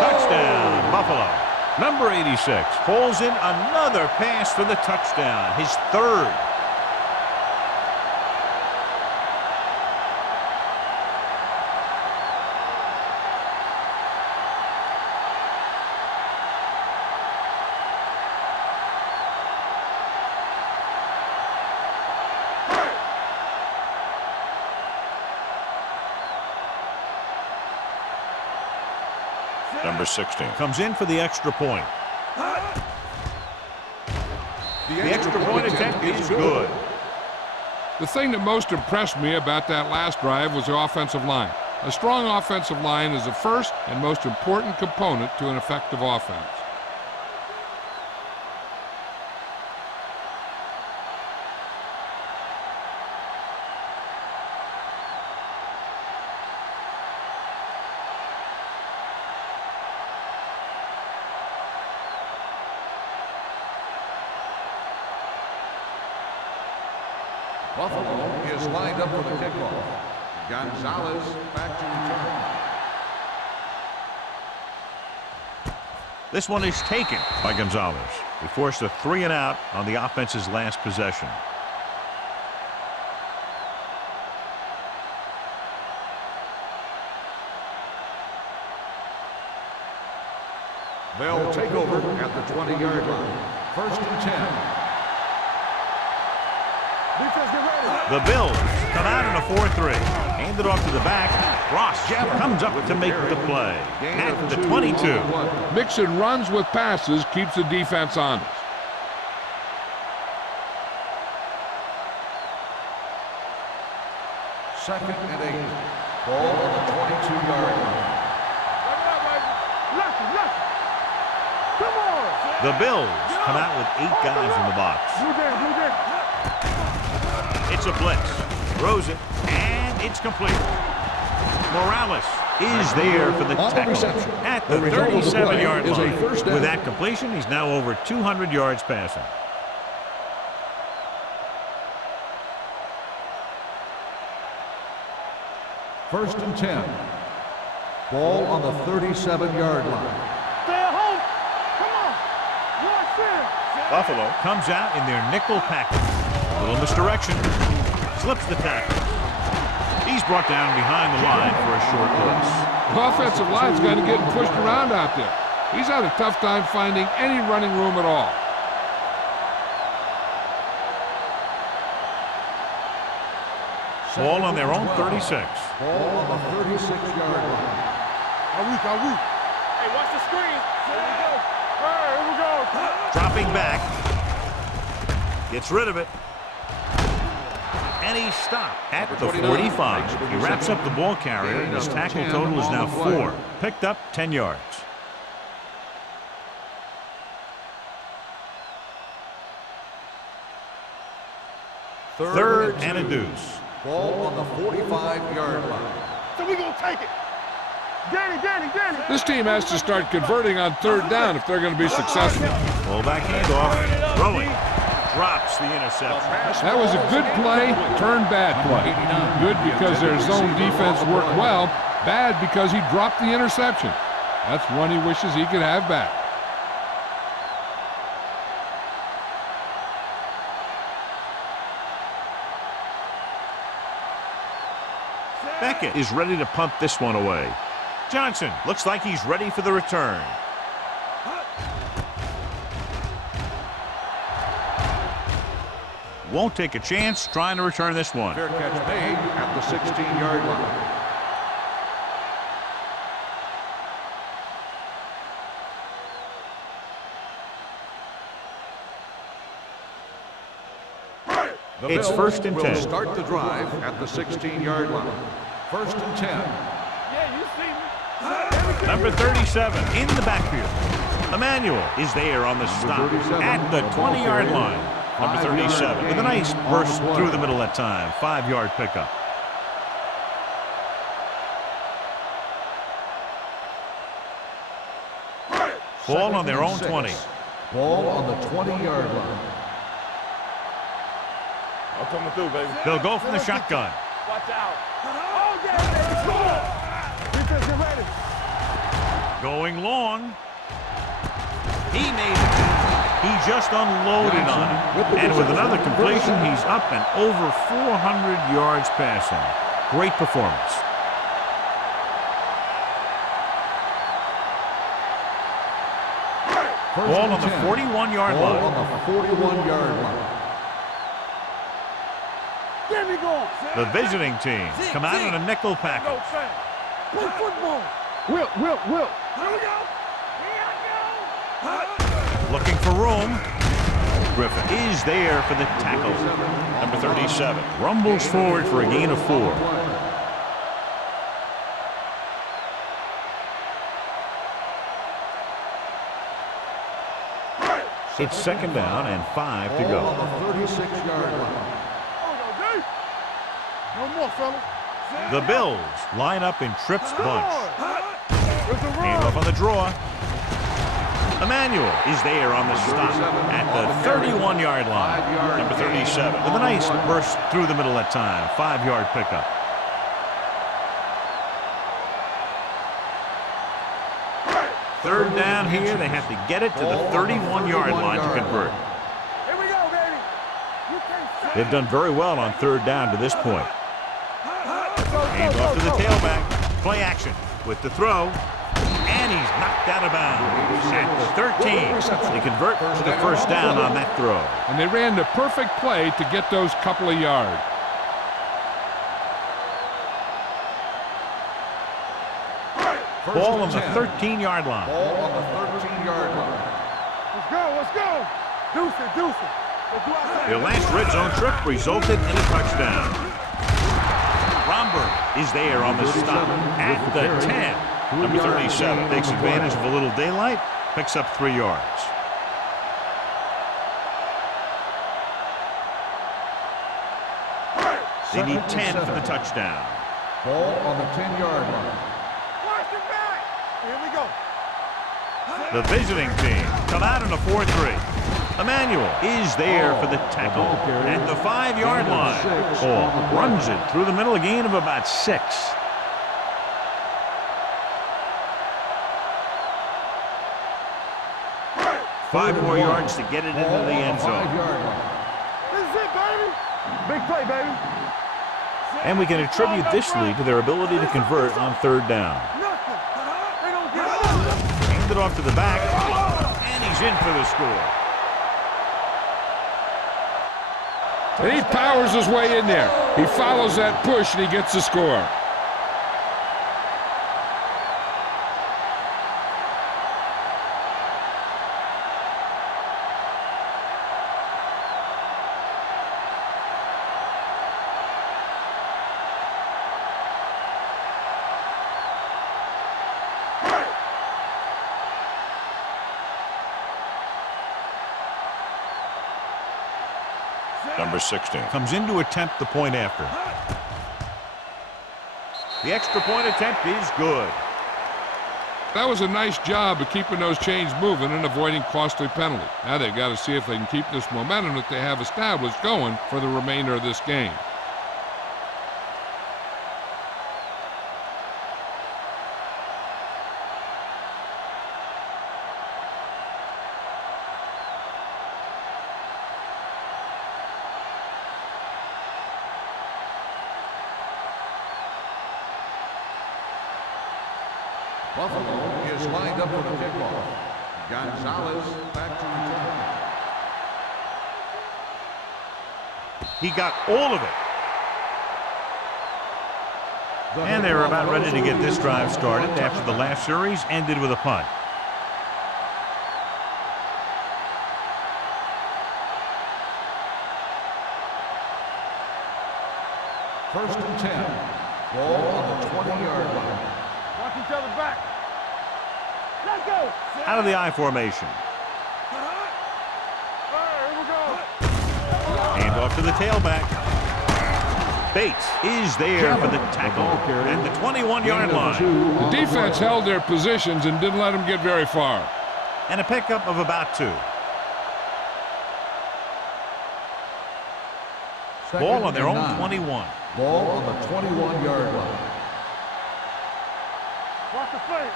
Touchdown, Buffalo. Number 86 pulls in another pass for the touchdown, his 3rd. Number 16 comes in for the extra point. The extra point attempt is good. The thing that most impressed me about that last drive was the offensive line. A strong offensive line is the first and most important component to an effective offense. Buffalo is lined up for the kickoff. Gonzalez back to return. This one is taken by Gonzalez. He forced a 3-and-out on the offense's last possession. They'll take over at the 20-yard line. 1st and 10. The Bills come out in a 4-3. Hand it off to the back. Ross comes up to make the play at the 22. Mixing runs with passes keeps the defense honest. Second and 8. Ball on the 22-yard line. Come on! The Bills come out with 8 guys in the box. It's a blitz. Throws it, and it's complete. Morales is there for the tackle at the 37-yard line. With that completion, he's now over 200 yards passing. First and 10. Ball on the 37-yard line. Stay at home! Come on! Watch it! Buffalo comes out in their nickel package. A little misdirection. Slips the tackle. He's brought down behind the line for a short blitz. The offensive line's got to get pushed around out there. He's had a tough time finding any running room at all. Ball on their own 36. Ball on the 36-yard line. Hey, watch the screen. Here we go. All right, here we go. Dropping back. Gets rid of it. And he's stopped at the 45. He wraps up the ball carrier, and his tackle total is now 4. Picked up 10 yards. Third and a deuce. Ball on the 45-yard line. So we gonna take it. Danny. This team has to start converting on 3rd down if they're going to be successful. Fullback handoff. Throwing. Drops the interception. That was a good play, turned bad play. Good because their zone defense worked well. Bad because he dropped the interception. That's one he wishes he could have back. Beckett is ready to punt this one away. Johnson looks like he's ready for the return. Won't take a chance trying to return this one. Fair catch made at the 16-yard line. The It's Bills 1st and will 10. Start the drive at the 16-yard line. 1st and 10. Yeah, you see me. Number 37 in the backfield. Emmanuel is there on the stop at the 20-yard line. Number 37 with a nice burst through the middle that time. 5-yard pickup. Ball on their own 20. Ball on the 20-yard line. I'm coming through, baby. They'll go from the shotgun. Watch out. Oh, yeah, score! Defense, get ready. Going long. He made it. He just unloaded on it. And with another completion, he's up and over 400 yards passing. Great performance. Ball on the 41-yard line. Ball on the 41-yard line. There we go. The visiting team come out in a nickel Go, package. Sam. Play football. Will. Here we go. Looking for room. Griffin is there for the tackle. Number 37. Rumbles forward for a gain of 4. It's second down and 5 to Ball go. on the 36-yard line. No more, fellas. The Bills line up in Tripp's bunch. There's a Hand run. off on the draw. Emmanuel is there on the stop at the 31-yard line. Number 37. With a nice burst through the middle that time. 5-yard pickup. Third down here. They have to get it to the 31-yard line to convert. Here we go, baby. You can't stop. They've done very well on third down to this point. Hand off to the tailback. Play action with the throw. And he's knocked out of bounds at the 13. They convert to the first down on that throw. And they ran the perfect play to get those couple of yards. Ball on the 13-yard line. Ball on the 13-yard line. Let's go, let's go. Deuce it, deuce it. Let's do our thing. Their last red zone trip resulted in a touchdown. Romberg is there on the stop at the 10. Number 37 takes advantage of a little daylight, picks up 3 yards. They need 10 for the touchdown. Ball on the 10-yard line. Watch it back. Here we go. The visiting team come out in a 4-3. Emmanuel is there for the tackle at the 5-yard line. Ball runs it through the middle, a gain of about 6. Five more yards to get it into the end zone. 5-yard line. This is it, baby. Big play, baby. And we can attribute this lead to their ability to convert on third down. Nothing. They don't get up. Hand it off to the back, and he's in for the score. And he powers his way in there. He follows that push and he gets the score. Number 16. Comes in to attempt the point after. The extra point attempt is good. That was a nice job of keeping those chains moving and avoiding costly penalties. Now they've got to see if they can keep this momentum that they have established going for the remainder of this game. Buffalo is lined up for the kickoff. Gonzalez back to return. He got all of it. And they were about ready to get this drive started after the last series ended with a punt. First and 10. Ball on the 20-yard line. Watch each other back. Let's go. Out of the I formation. All right, here we go. Hand off to the tailback. Bates is there for the tackle at the 21-yard line. The defense held their positions and didn't let them get very far. And a pickup of about 2. Ball on their own 21. Ball on the 21-yard line. Watch the play.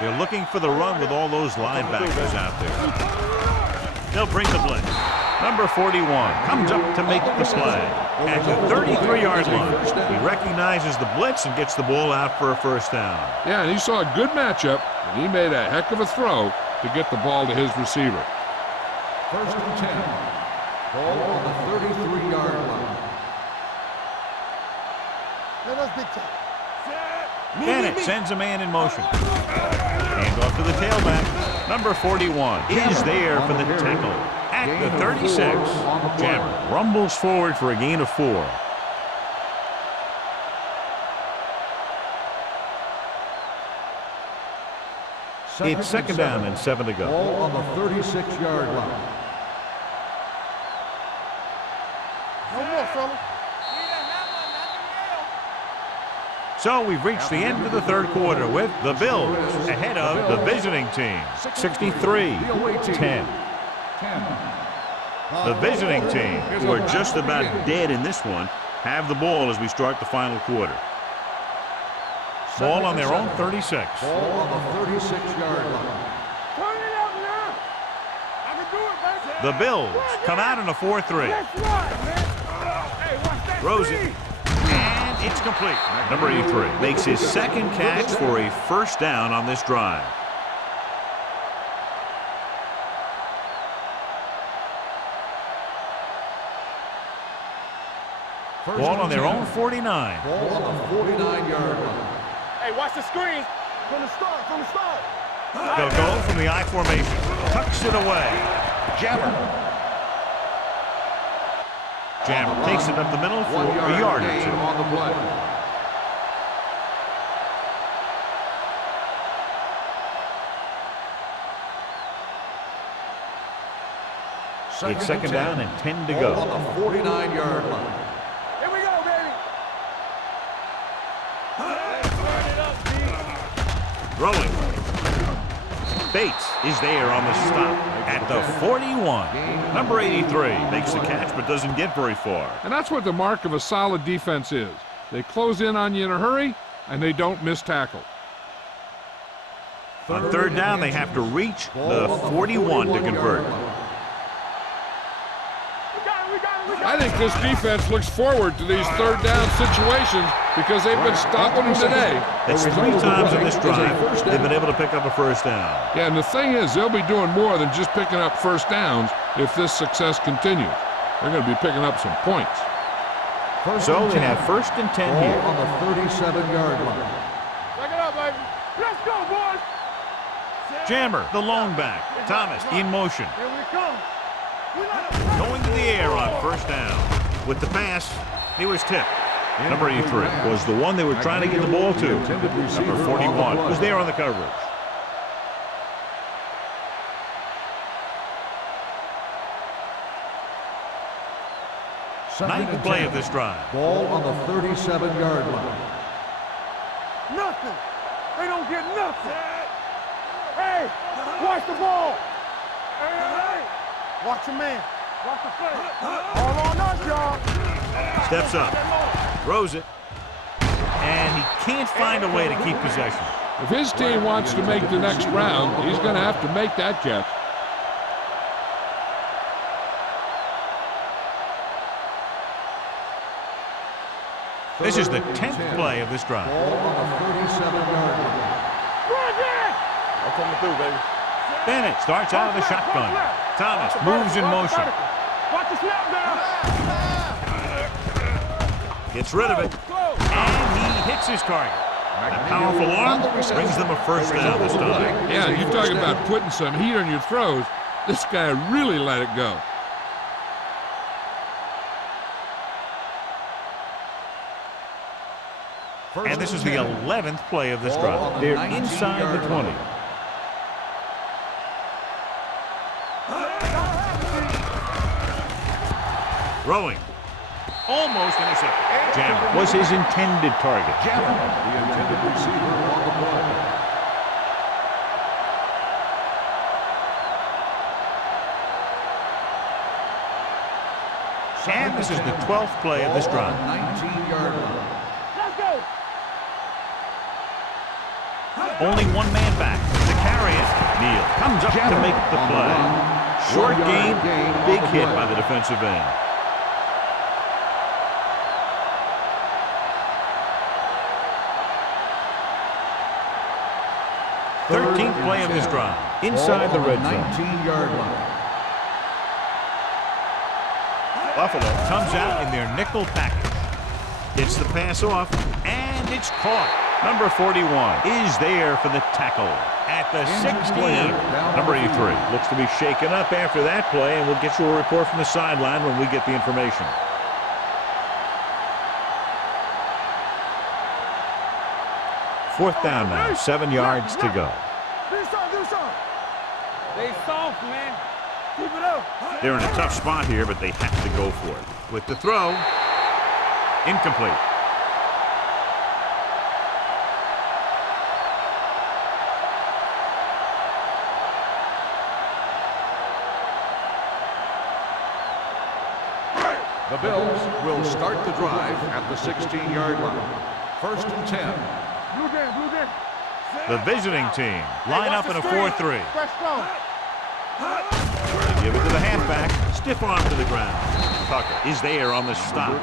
They're looking for the run with all those linebackers out there. They'll bring the blitz. Number 41 comes up to make the play at the 33-yard line. He recognizes the blitz and gets the ball out for a first down. Yeah, and he saw a good matchup, and he made a heck of a throw to get the ball to his receiver. First and 10. Ball on the 33-yard line. Yeah, that's big time. Bennett sends a man in motion. Hand off to the tailback. Number 41 is there for the tackle at Gain the of 36. 4 on the play. Jammer rumbles forward for a gain of 4. It's second down and 7 to go. Ball on the 36-yard line. No more, fella. So we've reached the end of the third quarter with the Bills ahead of the visiting team, 63-10. The visiting team, who are just about dead in this one, have the ball as we start the final quarter. Ball on their own 36. Ball on the 36-yard line. Turn it up now. I can do it, baby. The Bills come out in a 4-3. That's right, man. Hey, watch that Throws it. screen. And it's complete. Number 83 makes his second catch for a first down on this drive. Ball on their own 49. Ball on the 49-yard line. Hey, watch the screen. From the start, from the start. They'll go from the I formation. Tucks it away. Jammer. Jammer takes it up the middle for 1 a yard or gain 2. on the play. It's second down and 10 to Ball go. on the 49-yard line. Here we go, baby. Turn it up, D. Throwing. Bates is there on the stop at the 41. Number 83 makes the catch but doesn't get very far. And that's what the mark of a solid defense is. They close in on you in a hurry, and they don't miss tackle. On third down, they have to reach the 41 to convert. I think this defense looks forward to these third down situations because they've been stopping them today. That's 3 times in this drive they've been able to pick up a first down. Yeah, and the thing is, they'll be doing more than just picking up first downs if this success continues. They're going to be picking up some points. So they have first and 10 Ball here. on the 37-yard line. Check it out, baby. Let's go, boys. Jammer, the lone back. Thomas in motion. Here we come. We like a Going to the air on first down. With the pass, it was tipped. Number 83 was the one they were trying to get the ball to. Number 41 was there on the coverage. Ninth play of this drive. Ball on the 37-yard line. nothing. They don't get nothing. Hey, watch the ball. Hey, watch your man. Watch the play. All on us, y'all. Steps up, throws it, and he can't find a way to keep possession. If his team wants to make the next round, he's going to have to make that catch. This is the 10th play of this drive. Ball on the 37-yard line. I'm coming through, baby. Bennett starts out of the shotgun. Thomas moves in motion. Watch the snap down. Gets rid of it, and he hits his target. That powerful arm brings them a first down this time. Yeah, you talk about putting some heat on your throws. This guy really let it go. And this is the 11th play of this drive. They're inside the 20. Throwing. Almost intercepted. Jammer was his intended target. Jammer, the intended receiver on the play. And this is the 12th play of this drive. 19-yard line. Let's go. Only one man back to carry it. Neal comes up to make the play. Short gain, big hit by the defensive end. Third 13th play of this and 10. drive. Inside the red zone. 19-yard line. Buffalo comes out in their nickel package. Gets the pass off, and it's caught. Number 41 is there for the tackle at the 16. Number 83 looks to be shaken up after that play, and we'll get you a report from the sideline when we get the information. Fourth down now, 7 yards to go. Do something. They soft, man. Keep it up. They're in a tough spot here, but they have to go for it. With the throw, incomplete. The Bills will start the drive at the 16-yard line. 1st and 10. Blue game. The visiting team line up in a 4-3. Fresh throw. They give it to the halfback. Stiff arm to the ground. Tucker is there on the stop.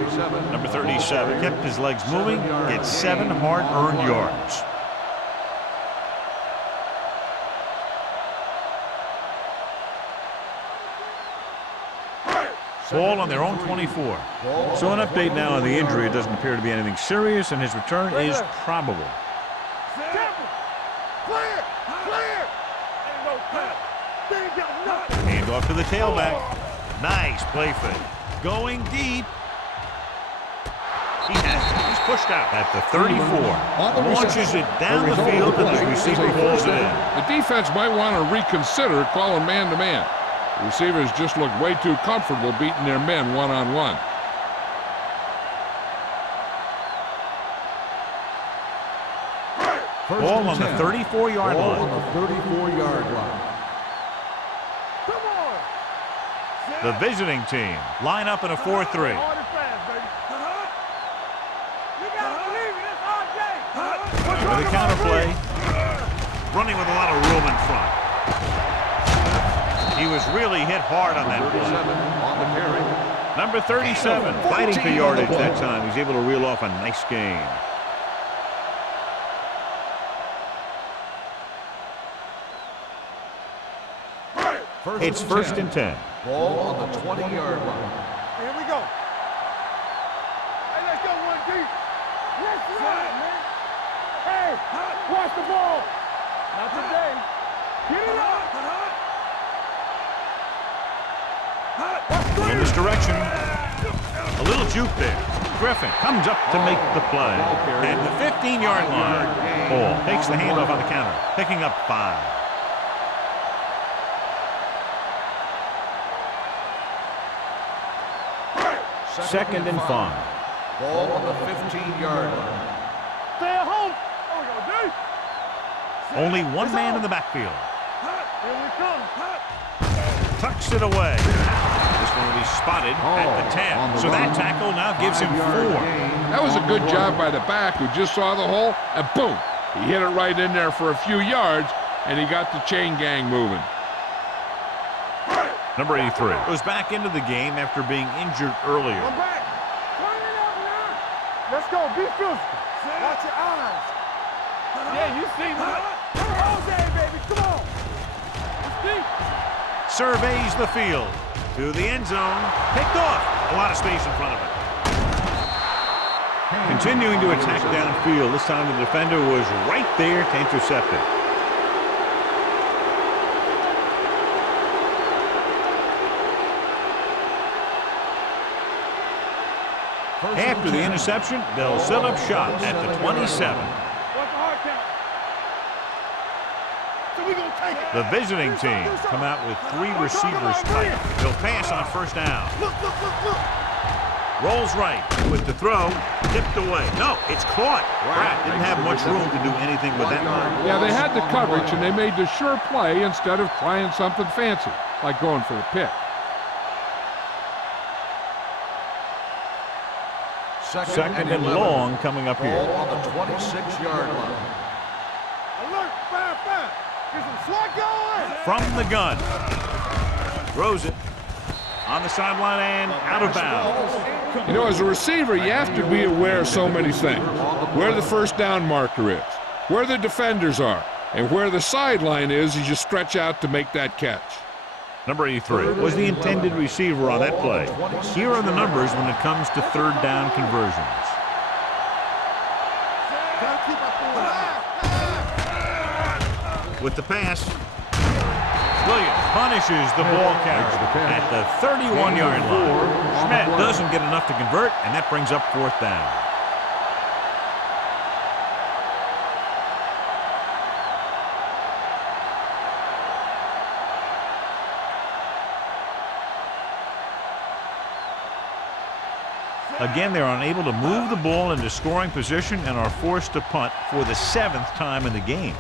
Number 37 kept his legs moving, gets 7 hard-earned yards. Ball on their own 24. So an update now on the injury. It doesn't appear to be anything serious, and his return is probable. Clear. Ain't no pass. They ain't got nothing. Hand off to the tailback. Nice play fake. Going deep. He has it. He's pushed out at the 34. Launches it down the field, and the receiver holds it in. The defense might want to reconsider calling man-to-man. The receivers just look way too comfortable beating their men one-on-one. Ball on the 34-yard line. On the 34-yard line. Come on. The visiting team line up in a 4-3. Hard and fast, baby. You gotta believe it. It's RJ. With the counter play. Running with a lot of room in front. He was really hit hard on that 37 play. on the carry. Number 37 fighting for yardage that time. He's able to reel off a nice gain. It's 1st and 10. Ball on the 20-yard line. Here we go. Hey, let's go one deep. Let's run, man. Hey, watch the ball. Not today. Get it up. In this direction. A little juke there. Griffin comes up to make the play. At the 15-yard line. Ball takes the handoff on the counter, picking up 5. Second and 5. Ball on the 15-yard line. Stay at home. There we go, dude. Only one man in the backfield. Here we come. Tucks it away. This one will be spotted at the 10. So that tackle now gives him 4. That was a good job by the back who just saw the hole, and boom! He hit it right in there for a few yards, and he got the chain gang moving. Number 83 goes back into the game after being injured earlier. Come back. Turn it up now. Let's go. Be physical. Watch your eyes. Yeah, you see me. Come on, all day, baby. Come on. It's deep. Surveys the field to the end zone. Picked off. A lot of space in front of him. Continuing to attack downfield. This time the defender was right there to intercept it. After the interception, they'll set up shop at the 27. What's the hard count? So we gonna take it. The visiting team come out with 3 receivers tight. They'll pass on 1st down. Look. Rolls right with the throw. Tipped away. No, it's caught. Pratt didn't have much room to do anything with that one. Yeah, they had the coverage, and they made the sure play instead of trying something fancy, like going for the pick. Second and long coming up Ball here. on the 26-yard line. Alert. 5-5. Get some slot going. From the gun. Throws it on the sideline and out of bounds. You know, as a receiver, you have to be aware of so many things. Where the 1st down marker is, where the defenders are, and where the sideline is as you stretch out to make that catch. Number 83 was the intended receiver on that play. Here are the numbers when it comes to 3rd down conversions. Gotta keep With the pass, Williams punishes the ball carrier at the 31-yard line. Schmidt doesn't get enough to convert, and that brings up 4th down. Again, they're unable to move the ball into scoring position and are forced to punt for the 7th time in the game.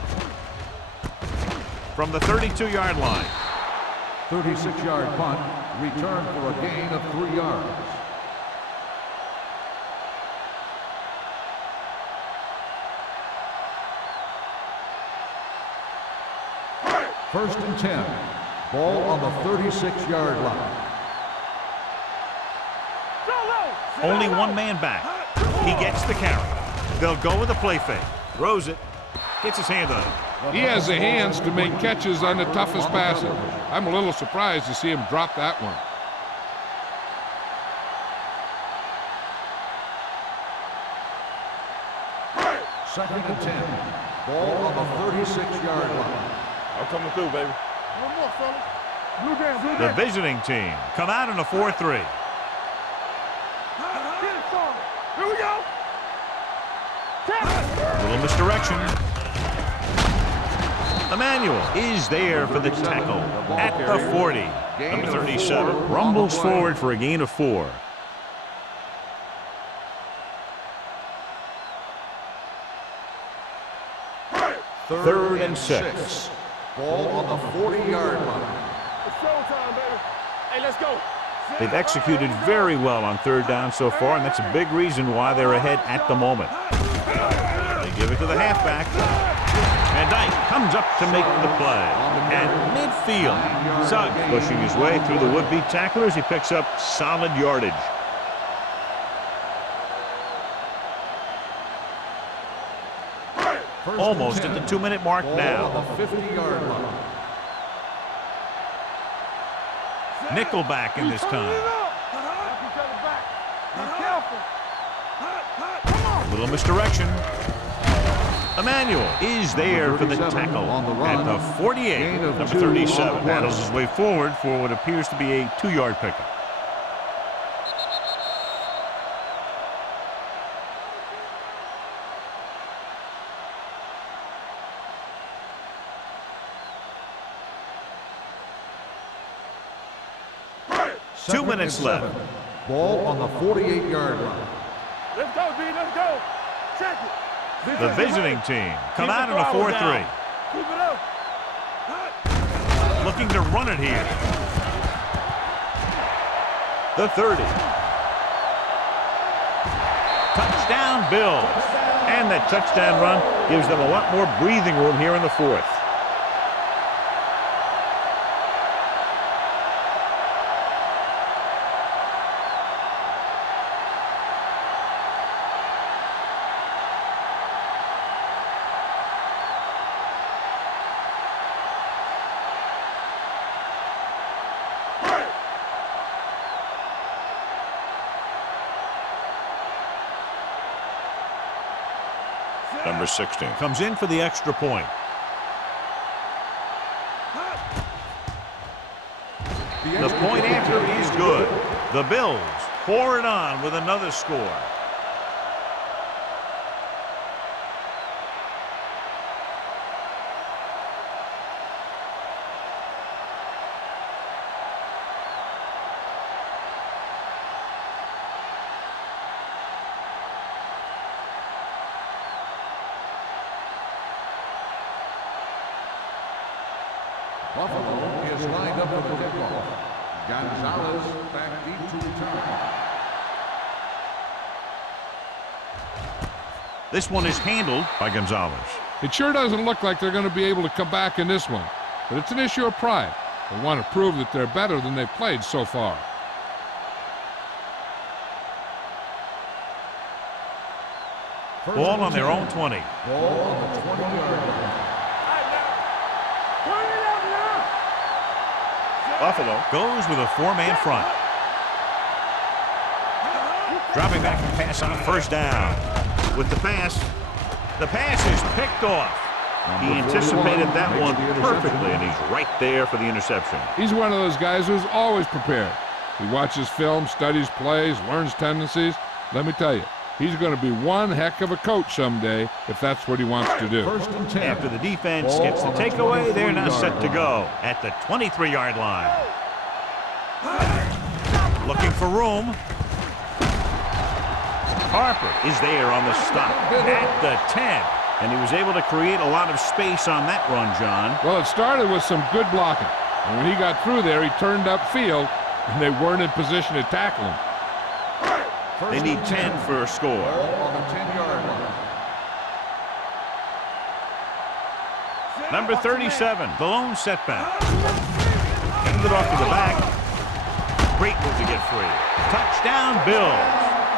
From the 32-yard line. 36-yard punt, return for a gain of 3 yards. First and 10. Ball on the 36-yard line. Only one man back. He gets the carry. They'll go with a play fake. Throws it. Gets his hand on it. He has the hands to make catches on the toughest passes. I'm a little surprised to see him drop that one. Second and 10. Ball on the 36-yard line. I'm coming through, baby. One more, fellas. Blue down, blue The down. visiting team come out in a 4-3. Here we go. Little misdirection. Emmanuel is there for the tackle at the 40. Number 37 rumbles forward for a gain of 4. Third and 6. Ball on the 40-yard line. It's showtime, baby. Hey, let's go. They've executed very well on 3rd down so far, and that's a big reason why they're ahead at the moment. They give it to the halfback. Van Dyke comes up to make the play. At midfield, Suggs pushing his way through the would-be tacklers. He picks up solid yardage. Almost at the 2-minute mark now. Ball on the 50-yard line. Nickelback in this time. Little misdirection. Emmanuel is there for the tackle at the 48. Number 37 battles his way forward for what appears to be a 2-yard pickup. Second 2 minutes and left. 7. Ball on the 48-yard line. Let's go, B. Let's go. Check it. The visiting team come out in a 4-3. Keep it up. Looking to run it here. The 30. Touchdown, Bills. And that touchdown run gives them a lot more breathing room here in the 4th. Number 16 comes in for the extra point. The point after is good. The Bills pour it on with another score. Buffalo is lined up for the kickoff. Gonzalez back deep to return. This one is handled by Gonzalez. It sure doesn't look like they're going to be able to come back in this one, but it's an issue of pride. They want to prove that they're better than they've played so far. Ball on their own 20. Ball on the 20-yard line. Buffalo goes with a 4-man front. Dropping back to pass on 1st down. With the pass, The pass is picked off. He anticipated that one perfectly, and he's right there for the interception. He's one of those guys who's always prepared. He watches film, studies plays, learns tendencies. Let me tell you, he's going to be one heck of a coach someday if that's what he wants to do. After the defense gets the takeaway, they're now set to go at the 23-yard line. Looking for room. Harper is there on the stop at the 10. And he was able to create a lot of space on that run, John. Well, it started with some good blocking. And when he got through there, he turned upfield, and they weren't in position to tackle him. They need 10 for a score. On the 10-yard line. Number 37, the lone setback. Handed off to the back. Great move to get free. Touchdown, Bills.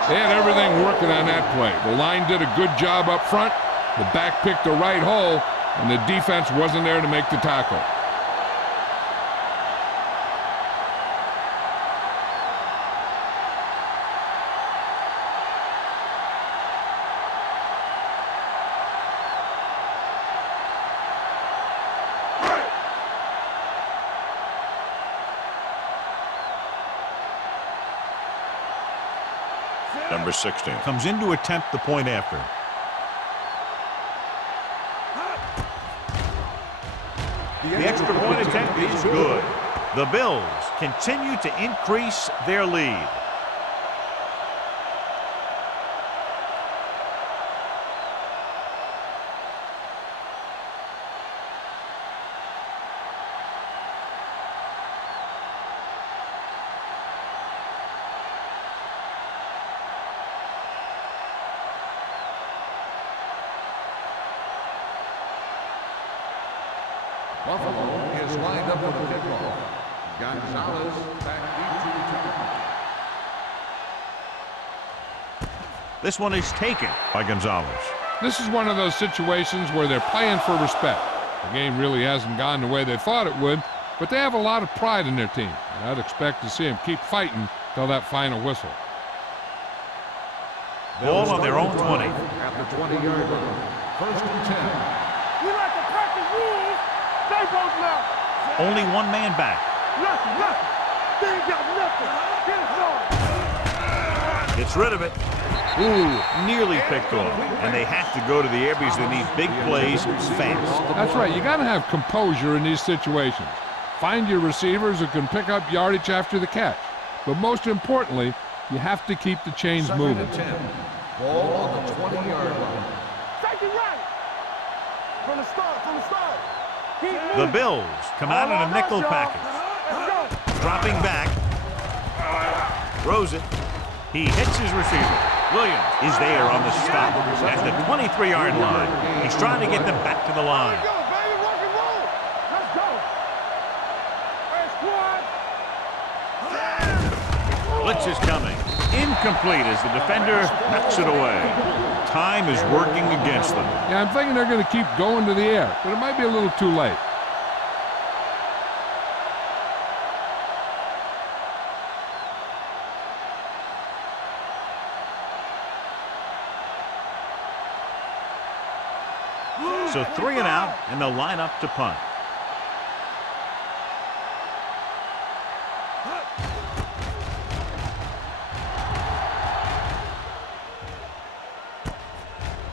They had everything working on that play. The line did a good job up front. The back picked the right hole, and the defense wasn't there to make the tackle. Number 16 comes in to attempt the point after. The extra point attempt is good. The Bills continue to increase their lead. Buffalo is lined up for the kickoff. Gonzalez back into the This one is taken by Gonzalez. This is one of those situations where they're playing for respect. The game really hasn't gone the way they thought it would, but they have a lot of pride in their team. And I'd expect to see them keep fighting till that final whistle. Ball on their own 20. at the 20-yard line. First and 10. We like to practice rules. They both now. Only one man back. Nothing. They ain't got nothing. Get it started. Gets rid of it. Ooh, nearly picked off. And they have to go to the air because they need big plays fast. That's right. You got to have composure in these situations. Find your receivers who can pick up yardage after the catch. But most importantly, you have to keep the chains Second moving. and 10. Ball on the 20-yard line. Take it right. From the start. Keep moving. The Bills come out in a nickel package. Let's go. Dropping back. Throws it. He hits his receiver. Williams is there on the stop at the 23-yard line. He's trying to get them back to the line. Let's go, baby. Rock and roll. Let's go. Hey, squad. Blitz is coming. Incomplete as the defender knocks it away. Time is working against them. Yeah, I'm thinking they're going to keep going to the air, but it might be a little too late. So 3 and out, and they'll line up to punt.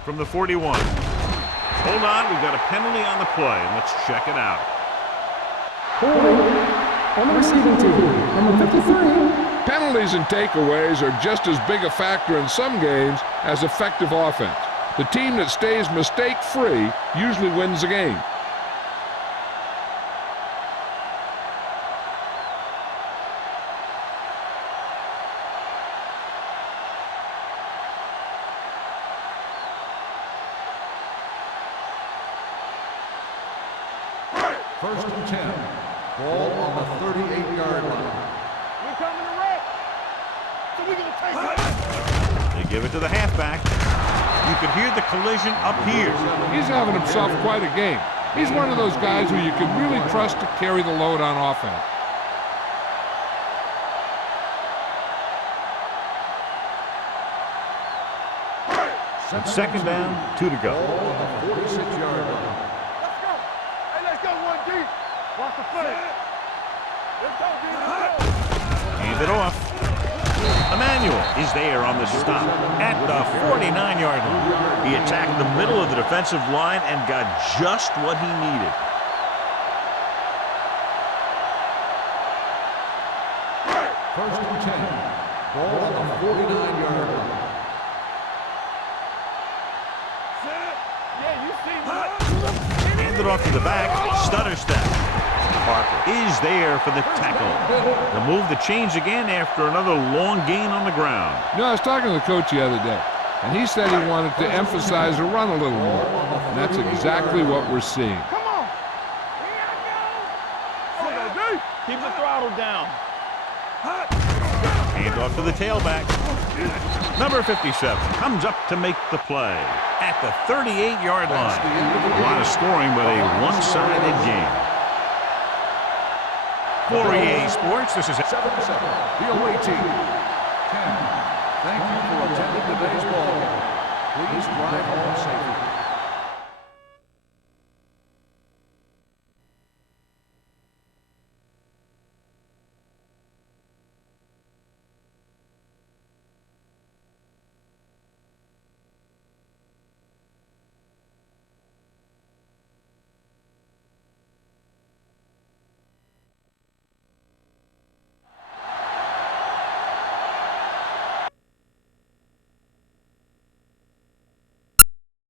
From the 41. Hold on, we've got a penalty on the play, and let's check it out. Holding on the receiving team, number 53. Penalties and takeaways are just as big a factor in some games as effective offense. The team that stays mistake-free usually wins the game. First and 10. Ball on the 38-yard line. We're coming to wreck. So we're going to take it. They give it to the halfback. You can hear the collision up here. He's having himself quite a game. He's one of those guys who you can really trust to carry the load on offense. It's second down, 2 to go. Ball on the 46-yard line. Let's go. Hey, let's go, 1D. Watch the play. Let's go, D. Let's go. Hand it off. Emmanuel is there on the stop at the 49-yard line. He attacked the middle of the defensive line and got just what he needed. First and 10. Ball on the 49-yard line. Yeah, you see what? Hand it off to the back. Stutter step. Parker is there for the tackle. The move to change again after another long gain on the ground. You know, I was talking to the coach the other day, and he said he wanted to emphasize the run a little more. And that's exactly what we're seeing. Come on. Here I go, D. Keep the throttle down. Hand off to the tailback. Number 57 comes up to make the play at the 38-yard line. A lot of scoring, but a one-sided game. For EA Sports, this is 7-7. The away team. 10. Thank you for attending today's ball game. Please drive home safely.